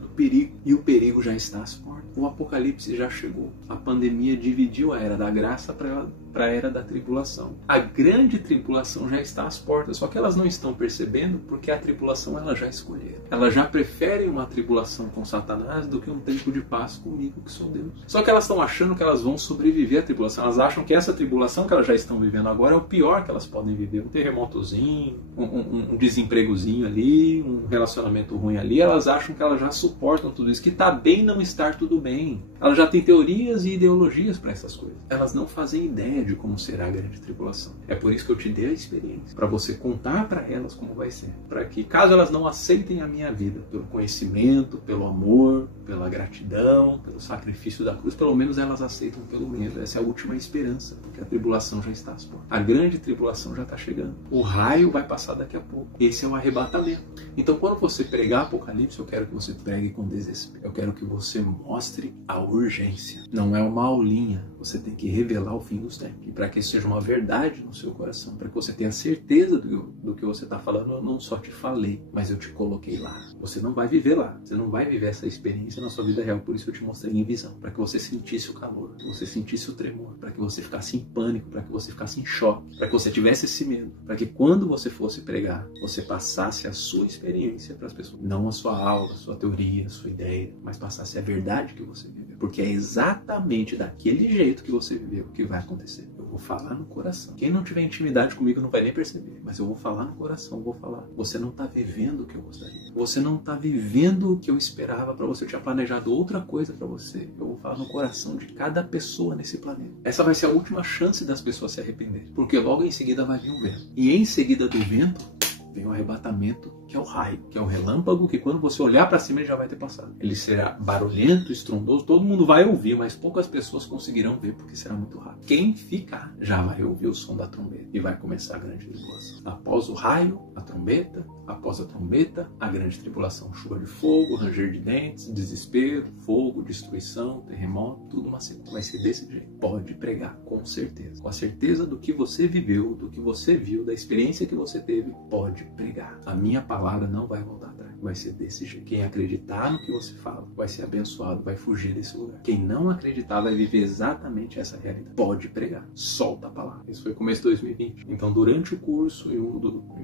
do perigo. E o perigo já está às portas. O Apocalipse já chegou. A pandemia dividiu a era da graça para a era da tribulação. A grande tribulação já está às portas, só que elas não estão percebendo porque a tribulação elas já escolheram. Elas já preferem uma tribulação com Satanás do que um tempo de paz comigo, que sou Deus. Só que elas estão achando que elas vão sobreviver à tribulação. Elas acham que essa tribulação que elas já estão vivendo agora é o pior que elas podem viver. Um terremotozinho, um desempregozinho ali, um relacionamento ruim ali. Elas acham que elas já suportam tudo isso, que está bem não estar tudo bem. Elas já têm teorias e ideologias para essas coisas. Elas não fazem ideia de como será a grande tribulação. É por isso que eu te dei a experiência, para você contar para elas como vai ser, para que caso elas não aceitem a minha vida, pelo conhecimento, pelo amor, pela gratidão, pelo sacrifício da cruz, pelo menos elas aceitam pelo medo. Essa é a última esperança, porque a tribulação já está às portas. A grande tribulação já está chegando. O raio vai passar daqui a pouco. Esse é o arrebatamento. Então quando você pregar Apocalipse, eu quero que você pregue com desespero. Eu quero que você mostre a urgência. Não é uma aulinha. Você tem que revelar o fim dos tempos. E para que isso seja uma verdade no seu coração, para que você tenha certeza do que você está falando, eu não só te falei, mas eu te coloquei lá. Você não vai viver lá. Você não vai viver essa experiência na sua vida real. Por isso eu te mostrei em visão. Para que você sentisse o calor, para que você sentisse o tremor, para que você ficasse em pânico, para que você ficasse em choque, para que você tivesse esse medo, para que quando você fosse pregar, você passasse a sua experiência para as pessoas. Não a sua aula, a sua teoria, a sua ideia, mas passasse a verdade que você viveu. Porque é exatamente daquele jeito que você viveu que vai acontecer. Eu vou falar no coração. Quem não tiver intimidade comigo não vai nem perceber, mas eu vou falar no coração, vou falar. Você não está vivendo o que eu gostaria. Você não está vivendo o que eu esperava para você. Eu tinha planejado outra coisa para você. Eu vou falar no coração de cada pessoa nesse planeta. Essa vai ser a última chance das pessoas se arrependerem, porque logo em seguida vai vir um vento. E em seguida do vento vem o arrebatamento, que é o raio, que é o relâmpago, que quando você olhar para cima ele já vai ter passado. Ele será barulhento, estrondoso, todo mundo vai ouvir, mas poucas pessoas conseguirão ver porque será muito rápido. Quem ficar já vai ouvir o som da trombeta e vai começar a grande tribulação. Após o raio, a trombeta, após a trombeta, a grande tribulação, chuva de fogo, ranger de dentes, desespero, fogo, destruição, terremoto, tudo uma sequência. Vai ser desse jeito. Pode pregar, com certeza. Com a certeza do que você viveu, do que você viu, da experiência que você teve, pode pregar. A minha palavra não vai voltar atrás. Vai ser desse jeito. Quem acreditar no que você fala vai ser abençoado, vai fugir desse lugar. Quem não acreditar vai viver exatamente essa realidade. Pode pregar. Solta a palavra. Isso foi começo de 2020. Então, durante o curso, em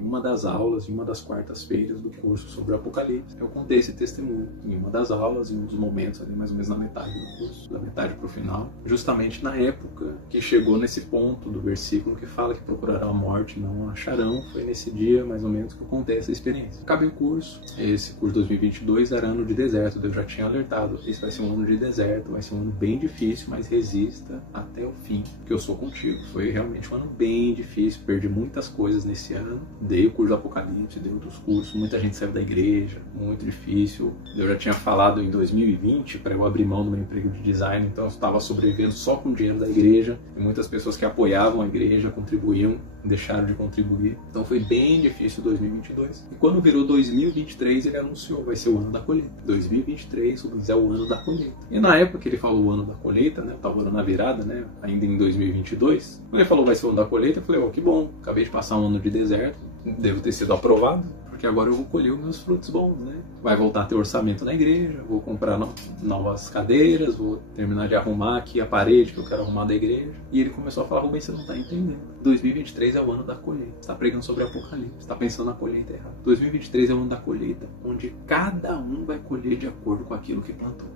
uma das aulas, em uma das quartas-feiras do curso sobre o Apocalipse, eu contei esse testemunho em uma das aulas, em um dos momentos ali, mais ou menos na metade do curso, da metade para o final, justamente na época que chegou nesse ponto do versículo que fala que procurarão a morte, não a acharão. Foi nesse dia, mais ou menos, que eu contei essa experiência. Acabei o curso. Esse curso 2022 era ano de deserto. Deus já tinha alertado. Esse vai ser um ano de deserto, vai ser um ano bem difícil, mas resista até o fim, porque eu sou contigo. Foi realmente um ano bem difícil. Perdi muitas coisas nesse ano. Dei o curso do Apocalipse, dei outros cursos. Muita gente saiu da igreja. Muito difícil. Eu já tinha falado em 2020 para eu abrir mão do meu emprego de design, então eu estava sobrevivendo só com o dinheiro da igreja. E muitas pessoas que apoiavam a igreja, contribuíam, deixaram de contribuir. Então foi bem difícil 2022. E quando virou 2023, ele anunciou, vai ser o ano da colheita. 2023 é o ano da colheita. E na época que ele falou o ano da colheita, né, eu tava na virada, né, ainda em 2022, quando ele falou vai ser o ano da colheita, eu falei, que bom, acabei de passar um ano de deserto, devo ter sido aprovado, porque agora eu vou colher os meus frutos bons, né? Vai voltar a ter orçamento na igreja, vou comprar novas cadeiras, vou terminar de arrumar aqui a parede que eu quero arrumar da igreja. E ele começou a falar, Rubens, você não está entendendo. 2023 é o ano da colheita. Você está pregando sobre Apocalipse, você está pensando na colheita errada. 2023 é o ano da colheita, onde cada um vai colher de acordo com aquilo que plantou.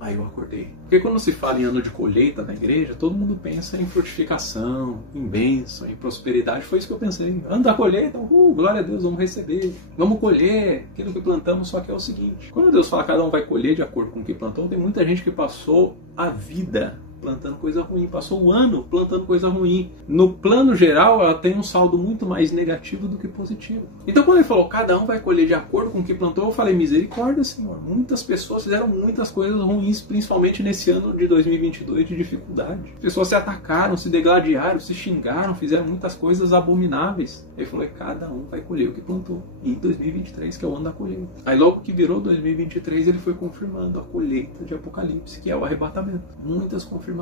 Aí eu acordei. Porque quando se fala em ano de colheita na igreja, todo mundo pensa em frutificação, em bênção, em prosperidade. Foi isso que eu pensei. Ano da colheita, glória a Deus, vamos receber. Vamos colher aquilo que plantamos, só que é o seguinte. Quando Deus fala que cada um vai colher de acordo com o que plantou, tem muita gente que passou a vida plantando coisa ruim, passou o ano plantando coisa ruim. No plano geral, ela tem um saldo muito mais negativo do que positivo. Então quando ele falou, cada um vai colher de acordo com o que plantou, eu falei, misericórdia, Senhor. Muitas pessoas fizeram muitas coisas ruins, principalmente nesse ano de 2022 de dificuldade. Pessoas se atacaram, se degladiaram, se xingaram, fizeram muitas coisas abomináveis. Ele falou, cada um vai colher o que plantou. E em 2023, que é o ano da colheita. Aí logo que virou 2023, ele foi confirmando a colheita de Apocalipse, que é o arrebatamento. Muitas confirmações.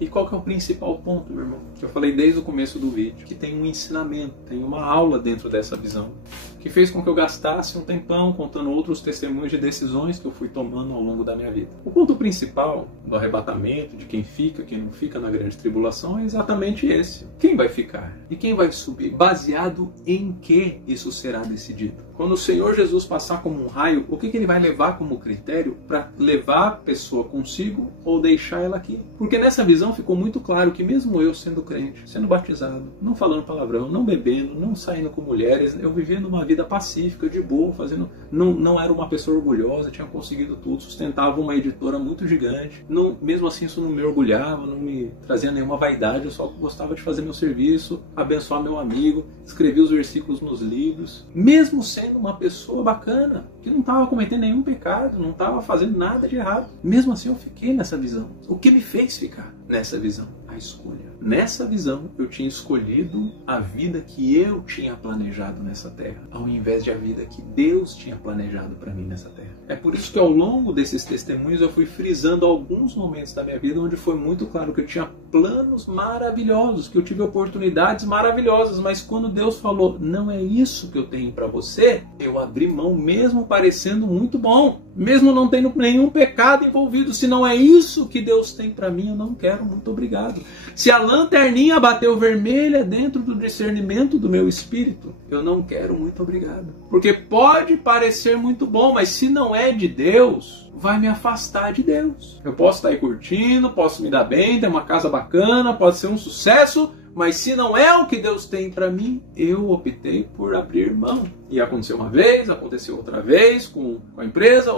E qual que é o principal ponto, meu irmão? Que eu falei desde o começo do vídeo, que tem um ensinamento, tem uma aula dentro dessa visão, que fez com que eu gastasse um tempão contando outros testemunhos de decisões que eu fui tomando ao longo da minha vida. O ponto principal do arrebatamento, de quem fica, quem não fica na grande tribulação, é exatamente esse. Quem vai ficar? E quem vai subir? Baseado em que isso será decidido? Quando o Senhor Jesus passar como um raio, o que ele vai levar como critério para levar a pessoa consigo ou deixar ela aqui? Porque nessa visão ficou muito claro que mesmo eu sendo crente, sendo batizado, não falando palavrão, não bebendo, não saindo com mulheres, eu vivendo uma vida pacífica, de boa, fazendo, não era uma pessoa orgulhosa, tinha conseguido tudo, sustentava uma editora muito gigante. Não, mesmo assim isso não me orgulhava, não me trazia nenhuma vaidade, eu só gostava de fazer meu serviço, abençoar meu amigo, escrever os versículos nos livros, mesmo sendo uma pessoa bacana, que não estava cometendo nenhum pecado, não estava fazendo nada de errado. Mesmo assim eu fiquei nessa visão. O que me fez ficar nessa visão? A escolha. Nessa visão eu tinha escolhido a vida que eu tinha planejado nessa terra, ao invés de a vida que Deus tinha planejado para mim nessa terra. É por isso que ao longo desses testemunhos eu fui frisando alguns momentos da minha vida onde foi muito claro que eu tinha planos maravilhosos, que eu tive oportunidades maravilhosas, mas quando Deus falou, não é isso que eu tenho para você, eu abri mão mesmo parecendo muito bom. mesmo não tendo nenhum pecado envolvido. Se não é isso que Deus tem para mim, eu não quero, muito obrigado. Se a lanterninha bateu vermelha dentro do discernimento do meu espírito, eu não quero, muito obrigado. Porque pode parecer muito bom, mas se não é de Deus, vai me afastar de Deus. Eu posso estar aí curtindo, posso me dar bem, ter uma casa bacana, pode ser um sucesso, mas se não é o que Deus tem para mim, eu optei por abrir mão. E aconteceu uma vez, aconteceu outra vez com a empresa,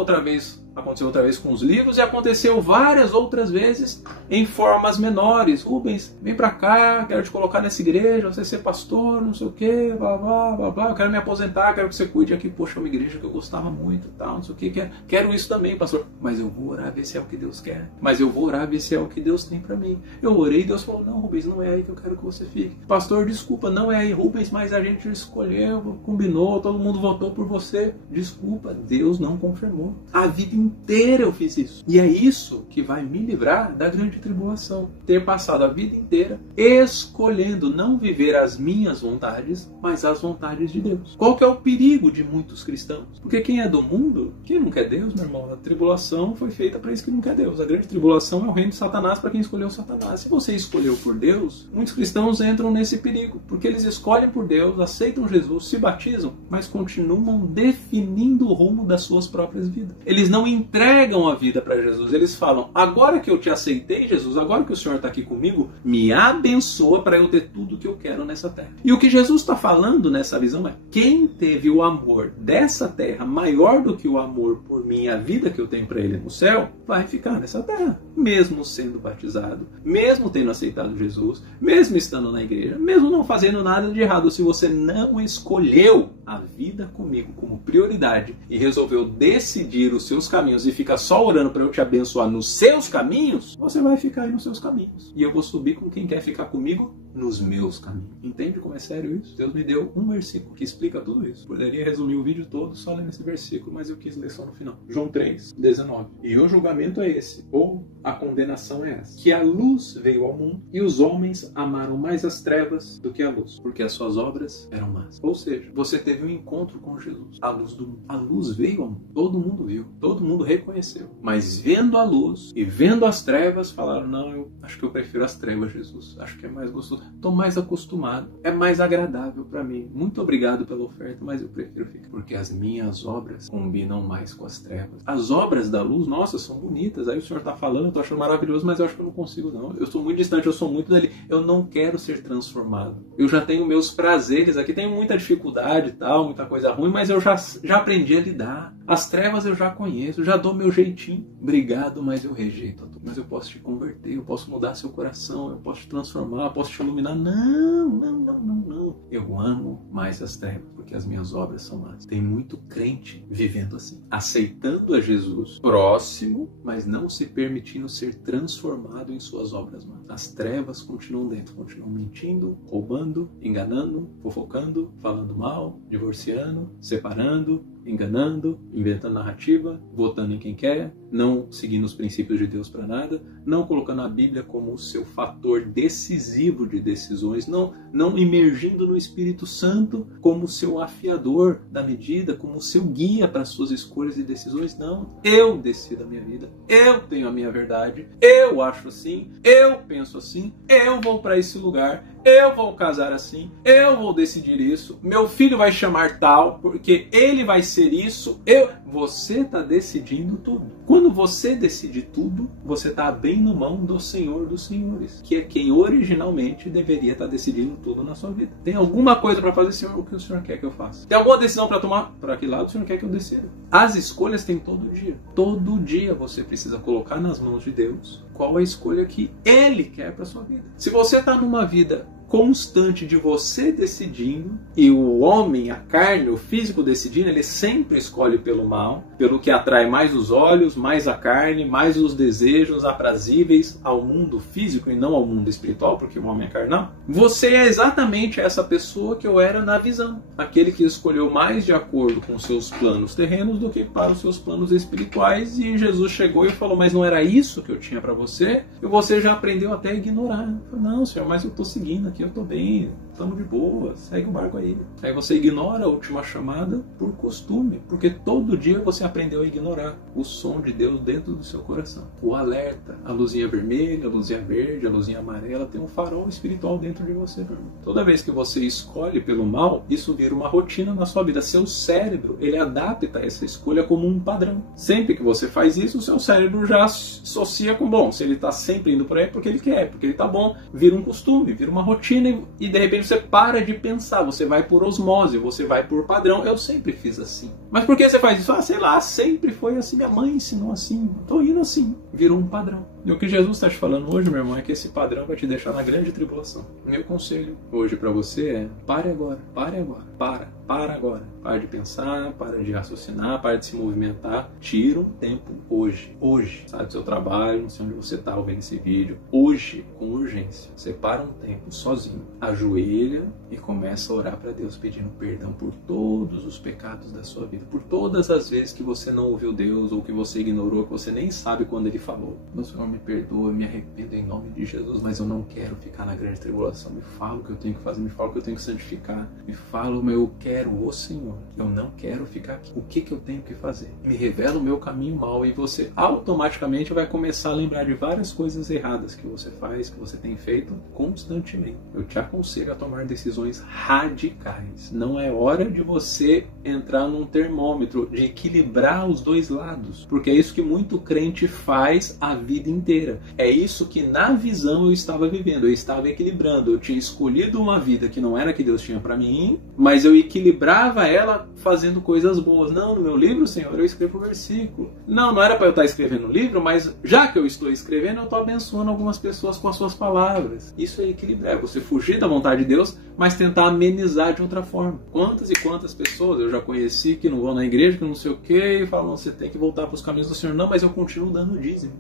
aconteceu outra vez com os livros, e aconteceu várias outras vezes em formas menores. Rubens, vem pra cá, quero te colocar nessa igreja, você ser pastor, não sei o que, blá blá blá blá, eu quero me aposentar, quero que você cuide aqui, poxa, uma igreja que eu gostava muito, tal, não sei o que, quero isso também, pastor, mas eu vou orar, ver se é o que Deus quer, mas eu vou orar, ver se é o que Deus tem pra mim. Eu orei e Deus falou, não, Rubens, não é aí que eu quero que você fique. Pastor, desculpa, não é aí, Rubens, mas a gente escolheu, combinou, todo mundo votou por você. Desculpa, Deus não confirmou. A vida inteira eu fiz isso. E é isso que vai me livrar da grande tribulação. Ter passado a vida inteira escolhendo não viver as minhas vontades, mas as vontades de Deus. Qual que é o perigo de muitos cristãos? Porque quem é do mundo, quem não quer Deus, meu irmão, a tribulação foi feita para isso que não quer Deus. A grande tribulação é o reino de Satanás para quem escolheu Satanás. Se você escolheu por Deus, muitos cristãos entram nesse perigo, porque eles escolhem por Deus, aceitam Jesus, se batizam, mas continuam definindo o rumo das suas próprias vidas. Eles não entregam a vida para Jesus. Eles falam, agora que eu te aceitei, Jesus, agora que o Senhor está aqui comigo, me abençoa para eu ter tudo que eu quero nessa terra. E o que Jesus está falando nessa visão é, quem teve o amor dessa terra maior do que o amor por mim e a vida que eu tenho para ele no céu, vai ficar nessa terra. Mesmo sendo batizado, mesmo tendo aceitado Jesus, mesmo estando na igreja, mesmo não fazendo nada de errado, se você não escolheu a vida comigo como prioridade e resolveu decidir os seus caminhos e fica só orando para eu te abençoar nos seus caminhos, você vai ficar aí nos seus caminhos. E eu vou subir com quem quer ficar comigo nos meus caminhos. Entende como é sério isso? Deus me deu um versículo que explica tudo isso. Poderia resumir o vídeo todo só lendo esse versículo, mas eu quis ler só no final. João 3:19. E o julgamento é esse, ou a condenação é essa, que a luz veio ao mundo e os homens amaram mais as trevas do que a luz, porque as suas obras eram más. Ou seja, você teve um encontro com Jesus, a luz do mundo. A luz veio ao mundo, todo mundo viu, todo mundo reconheceu. Mas vendo a luz e vendo as trevas, falaram, não, eu acho que eu prefiro as trevas, Jesus. Acho que é mais gostoso. Estou mais acostumado. É mais agradável para mim. Muito obrigado pela oferta, mas eu prefiro ficar. Porque as minhas obras combinam mais com as trevas. As obras da luz, nossa, são bonitas. Aí o Senhor está falando, eu estou achando maravilhoso, mas eu acho que eu não consigo não. Eu sou muito distante, eu sou muito dali. Eu não quero ser transformado. Eu já tenho meus prazeres aqui. Tenho muita dificuldade e tal, muita coisa ruim, mas eu já aprendi a lidar. As trevas eu já conheço, já dou meu jeitinho. Obrigado, mas eu rejeito. Mas eu posso te converter, eu posso mudar seu coração, eu posso te transformar, eu posso te iluminar. Não. Eu amo mais as trevas, porque as minhas obras são más. Tem muito crente vivendo assim, aceitando a Jesus próximo, mas não se permitindo ser transformado em suas obras más. As trevas continuam dentro, continuam mentindo, roubando, enganando, fofocando, falando mal, divorciando, separando, enganando, inventando narrativa, votando em quem quer, não seguindo os princípios de Deus para nada, não colocando a Bíblia como o seu fator decisivo de decisões, não imergindo no Espírito Santo como o seu afiador da medida, como o seu guia para as suas escolhas e decisões. Não, eu decido a minha vida, eu tenho a minha verdade, eu acho assim, eu penso assim, eu vou para esse lugar, eu vou casar assim, eu vou decidir isso, meu filho vai chamar tal, porque ele vai ser isso, você está decidindo tudo. Quando você decide tudo, você está abrindo mão do Senhor dos Senhores, que é quem originalmente deveria estar decidindo tudo na sua vida. Tem alguma coisa para fazer, Senhor, o que o Senhor quer que eu faça? Tem alguma decisão para tomar? Para que lado o Senhor quer que eu decida? As escolhas tem todo dia. Todo dia você precisa colocar nas mãos de Deus qual a escolha que Ele quer para sua vida. Se você está numa vida constante de você decidindo, e o homem, a carne, o físico decidindo, ele sempre escolhe pelo mal, pelo que atrai mais os olhos, mais a carne, mais os desejos aprazíveis ao mundo físico e não ao mundo espiritual, porque o homem é carnal. Você é exatamente essa pessoa que eu era na visão, aquele que escolheu mais de acordo com seus planos terrenos do que para os seus planos espirituais, e Jesus chegou e falou, mas não era isso que eu tinha para você? E você já aprendeu até a ignorar. Não, Senhor, mas eu estou seguindo aqui, eu estou bem, estamos de boa, segue o barco aí. Aí você ignora a última chamada por costume, porque todo dia você aprendeu a ignorar o som de Deus dentro do seu coração. O alerta, a luzinha vermelha, a luzinha verde, a luzinha amarela, tem um farol espiritual dentro de você, meu irmão. Toda vez que você escolhe pelo mal, isso vira uma rotina na sua vida. Seu cérebro, ele adapta essa escolha como um padrão. Sempre que você faz isso, o seu cérebro já associa com, bom, se ele está sempre indo por aí é porque ele quer, porque ele está bom, vira um costume, vira uma rotina e de repente você para de pensar, você vai por osmose, você vai por padrão. Eu sempre fiz assim. Mas por que você faz isso? Ah, sei lá, sempre foi assim, minha mãe ensinou assim, tô indo assim, virou um padrão. E o que Jesus está te falando hoje, meu irmão, é que esse padrão vai te deixar na grande tribulação. Meu conselho hoje para você é, pare agora, para agora. Para de pensar, para de raciocinar, para de se movimentar. Tira um tempo hoje. Sai do seu trabalho, não sei onde você está ouvindo esse vídeo. Hoje, com urgência. Separa um tempo sozinho. Ajoelha e começa a orar para Deus pedindo perdão por todos os pecados da sua vida. Por todas as vezes que você não ouviu Deus ou que você ignorou, que você nem sabe quando Ele falou. Meu Senhor, me perdoa, me arrependo em nome de Jesus, mas eu não quero ficar na grande tribulação. Me fala o que eu tenho que fazer, me fala o que eu tenho que santificar. Me fala o meu eu quero, ô Senhor. Eu não quero ficar aqui. O que eu tenho que fazer? Me revela o meu caminho mal e você automaticamente vai começar a lembrar de várias coisas erradas que você faz, que você tem feito constantemente. Eu te aconselho a tomar decisões radicais. Não é hora de você entrar num termômetro, de equilibrar os dois lados, porque é isso que muito crente faz a vida inteira. É isso que na visão eu estava vivendo, eu estava equilibrando. Eu tinha escolhido uma vida que não era a que Deus tinha para mim, mas eu equilibrava ela fazendo coisas boas. Não, no meu livro, Senhor, eu escrevo o versículo. Não era para eu estar escrevendo o livro, mas já que eu estou escrevendo, eu estou abençoando algumas pessoas com as suas palavras. Isso é equilibrar, é você fugir da vontade de Deus, mas tentar amenizar de outra forma. Quantas e quantas pessoas eu já conheci que não vão na igreja, que não sei o que, e falam, você tem que voltar para os caminhos do Senhor. Não, mas eu continuo dando dízimo.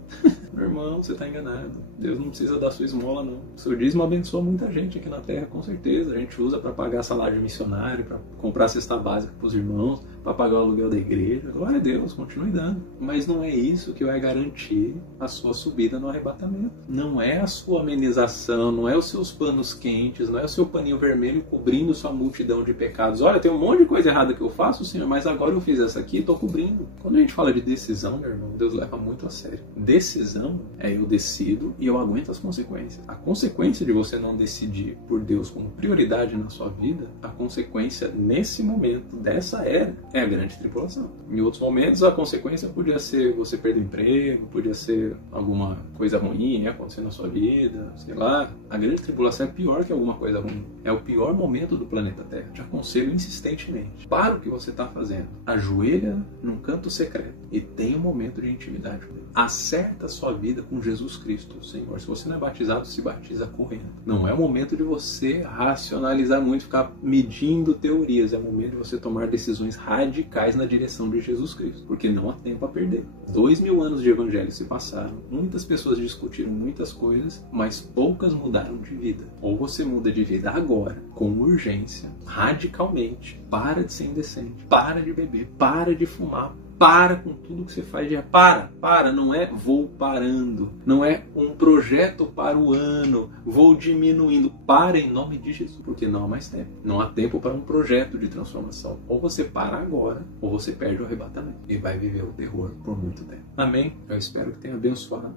Meu irmão, você está enganado. Deus não precisa da sua esmola, não. O seu dízimo abençoa muita gente aqui na terra, com certeza. A gente usa para pagar salário de missionário, para comprar cesta básica para os irmãos, para pagar o aluguel da igreja. Glória a Deus, continue dando. Mas não é isso que vai garantir a sua subida no arrebatamento. Não é a sua amenização, não é os seus panos quentes, não é o seu paninho vermelho cobrindo sua multidão de pecados. Olha, tem um monte de coisa errada que eu faço, Senhor, mas agora eu fiz essa aqui e estou cobrindo. Quando a gente fala de decisão, meu irmão, Deus leva muito a sério. Decisão é eu decido e eu aguento as consequências. A consequência de você não decidir por Deus como prioridade na sua vida, a consequência nesse momento, dessa era, é a grande tribulação. Em outros momentos, a consequência podia ser você perder o emprego, podia ser alguma coisa ruim acontecer na sua vida, sei lá. A grande tribulação é pior que alguma coisa ruim. É o pior momento do planeta Terra. Te aconselho insistentemente. Para o que você está fazendo. Ajoelha num canto secreto e tenha um momento de intimidade com Deus. Acerta a sua vida com Jesus Cristo, Senhor. Se você não é batizado, se batiza correndo. Não é o momento de você racionalizar muito, ficar medindo teorias. É o momento de você tomar decisões radicais na direção de Jesus Cristo. Porque não há tempo a perder. 2000 anos de evangelho se passaram. Muitas pessoas discutiram muitas coisas, mas poucas mudaram de vida. Ou você muda de vida agora, com urgência, radicalmente. Para de ser indecente. Para de beber. Para de fumar. Para com tudo que você faz. Para, não é vou parando, não é um projeto para o ano, vou diminuindo. Para em nome de Jesus, porque não há mais tempo. Não há tempo para um projeto de transformação. Ou você para agora, ou você perde o arrebatamento e vai viver o terror por muito tempo. Amém? Eu espero que tenha abençoado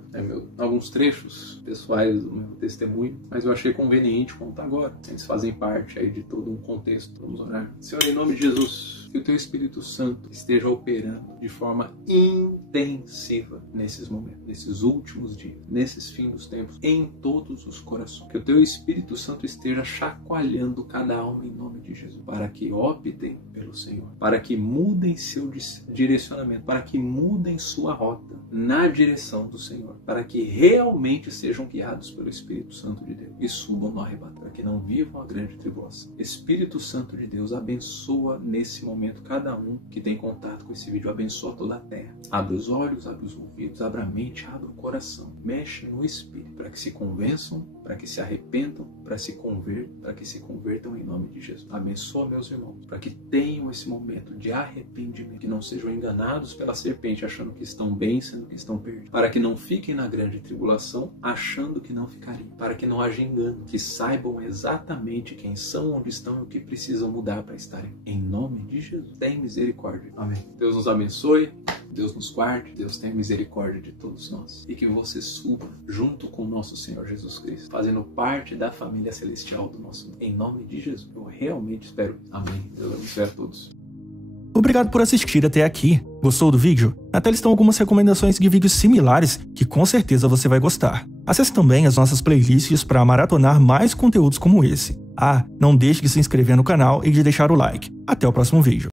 alguns trechos pessoais do meu testemunho, mas eu achei conveniente contar agora. Eles fazem parte aí de todo um contexto. Vamos orar. Senhor, em nome de Jesus, que o Teu Espírito Santo esteja operando de forma intensiva nesses momentos, nesses últimos dias, nesses fins dos tempos, em todos os corações. Que o Teu Espírito Santo esteja chacoalhando cada alma em nome de Jesus, para que optem pelo Senhor, para que mudem seu direcionamento, para que mudem sua rota na direção do Senhor, para que realmente sejam guiados pelo Espírito Santo de Deus e subam no arrebatamento, para que não vivam a grande tribulação. Espírito Santo de Deus, abençoa nesse momento momento, cada um que tem contato com esse vídeo, abençoa toda a terra. Abre os olhos, abre os ouvidos, abre a mente, abre o coração. Mexe no espírito, para que se convençam, para que se arrependam, para que se convertam em nome de Jesus. Abençoa meus irmãos, para que tenham esse momento de arrependimento, que não sejam enganados pela serpente, achando que estão bem, sendo que estão perdidos. Para que não fiquem na grande tribulação, achando que não ficariam. Para que não haja engano, que saibam exatamente quem são, onde estão e o que precisam mudar para estarem. Em nome de Jesus. Tem misericórdia. Amém. Deus nos abençoe. Deus nos guarde, Deus tenha misericórdia de todos nós. E que você suba junto com o nosso Senhor Jesus Cristo, fazendo parte da família celestial do nosso. Em nome de Jesus. Eu realmente espero. Amém. Deus abençoe a todos. Obrigado por assistir até aqui. Gostou do vídeo? Na tela estão algumas recomendações de vídeos similares que com certeza você vai gostar. Acesse também as nossas playlists para maratonar mais conteúdos como esse. Não deixe de se inscrever no canal e de deixar o like. Até o próximo vídeo.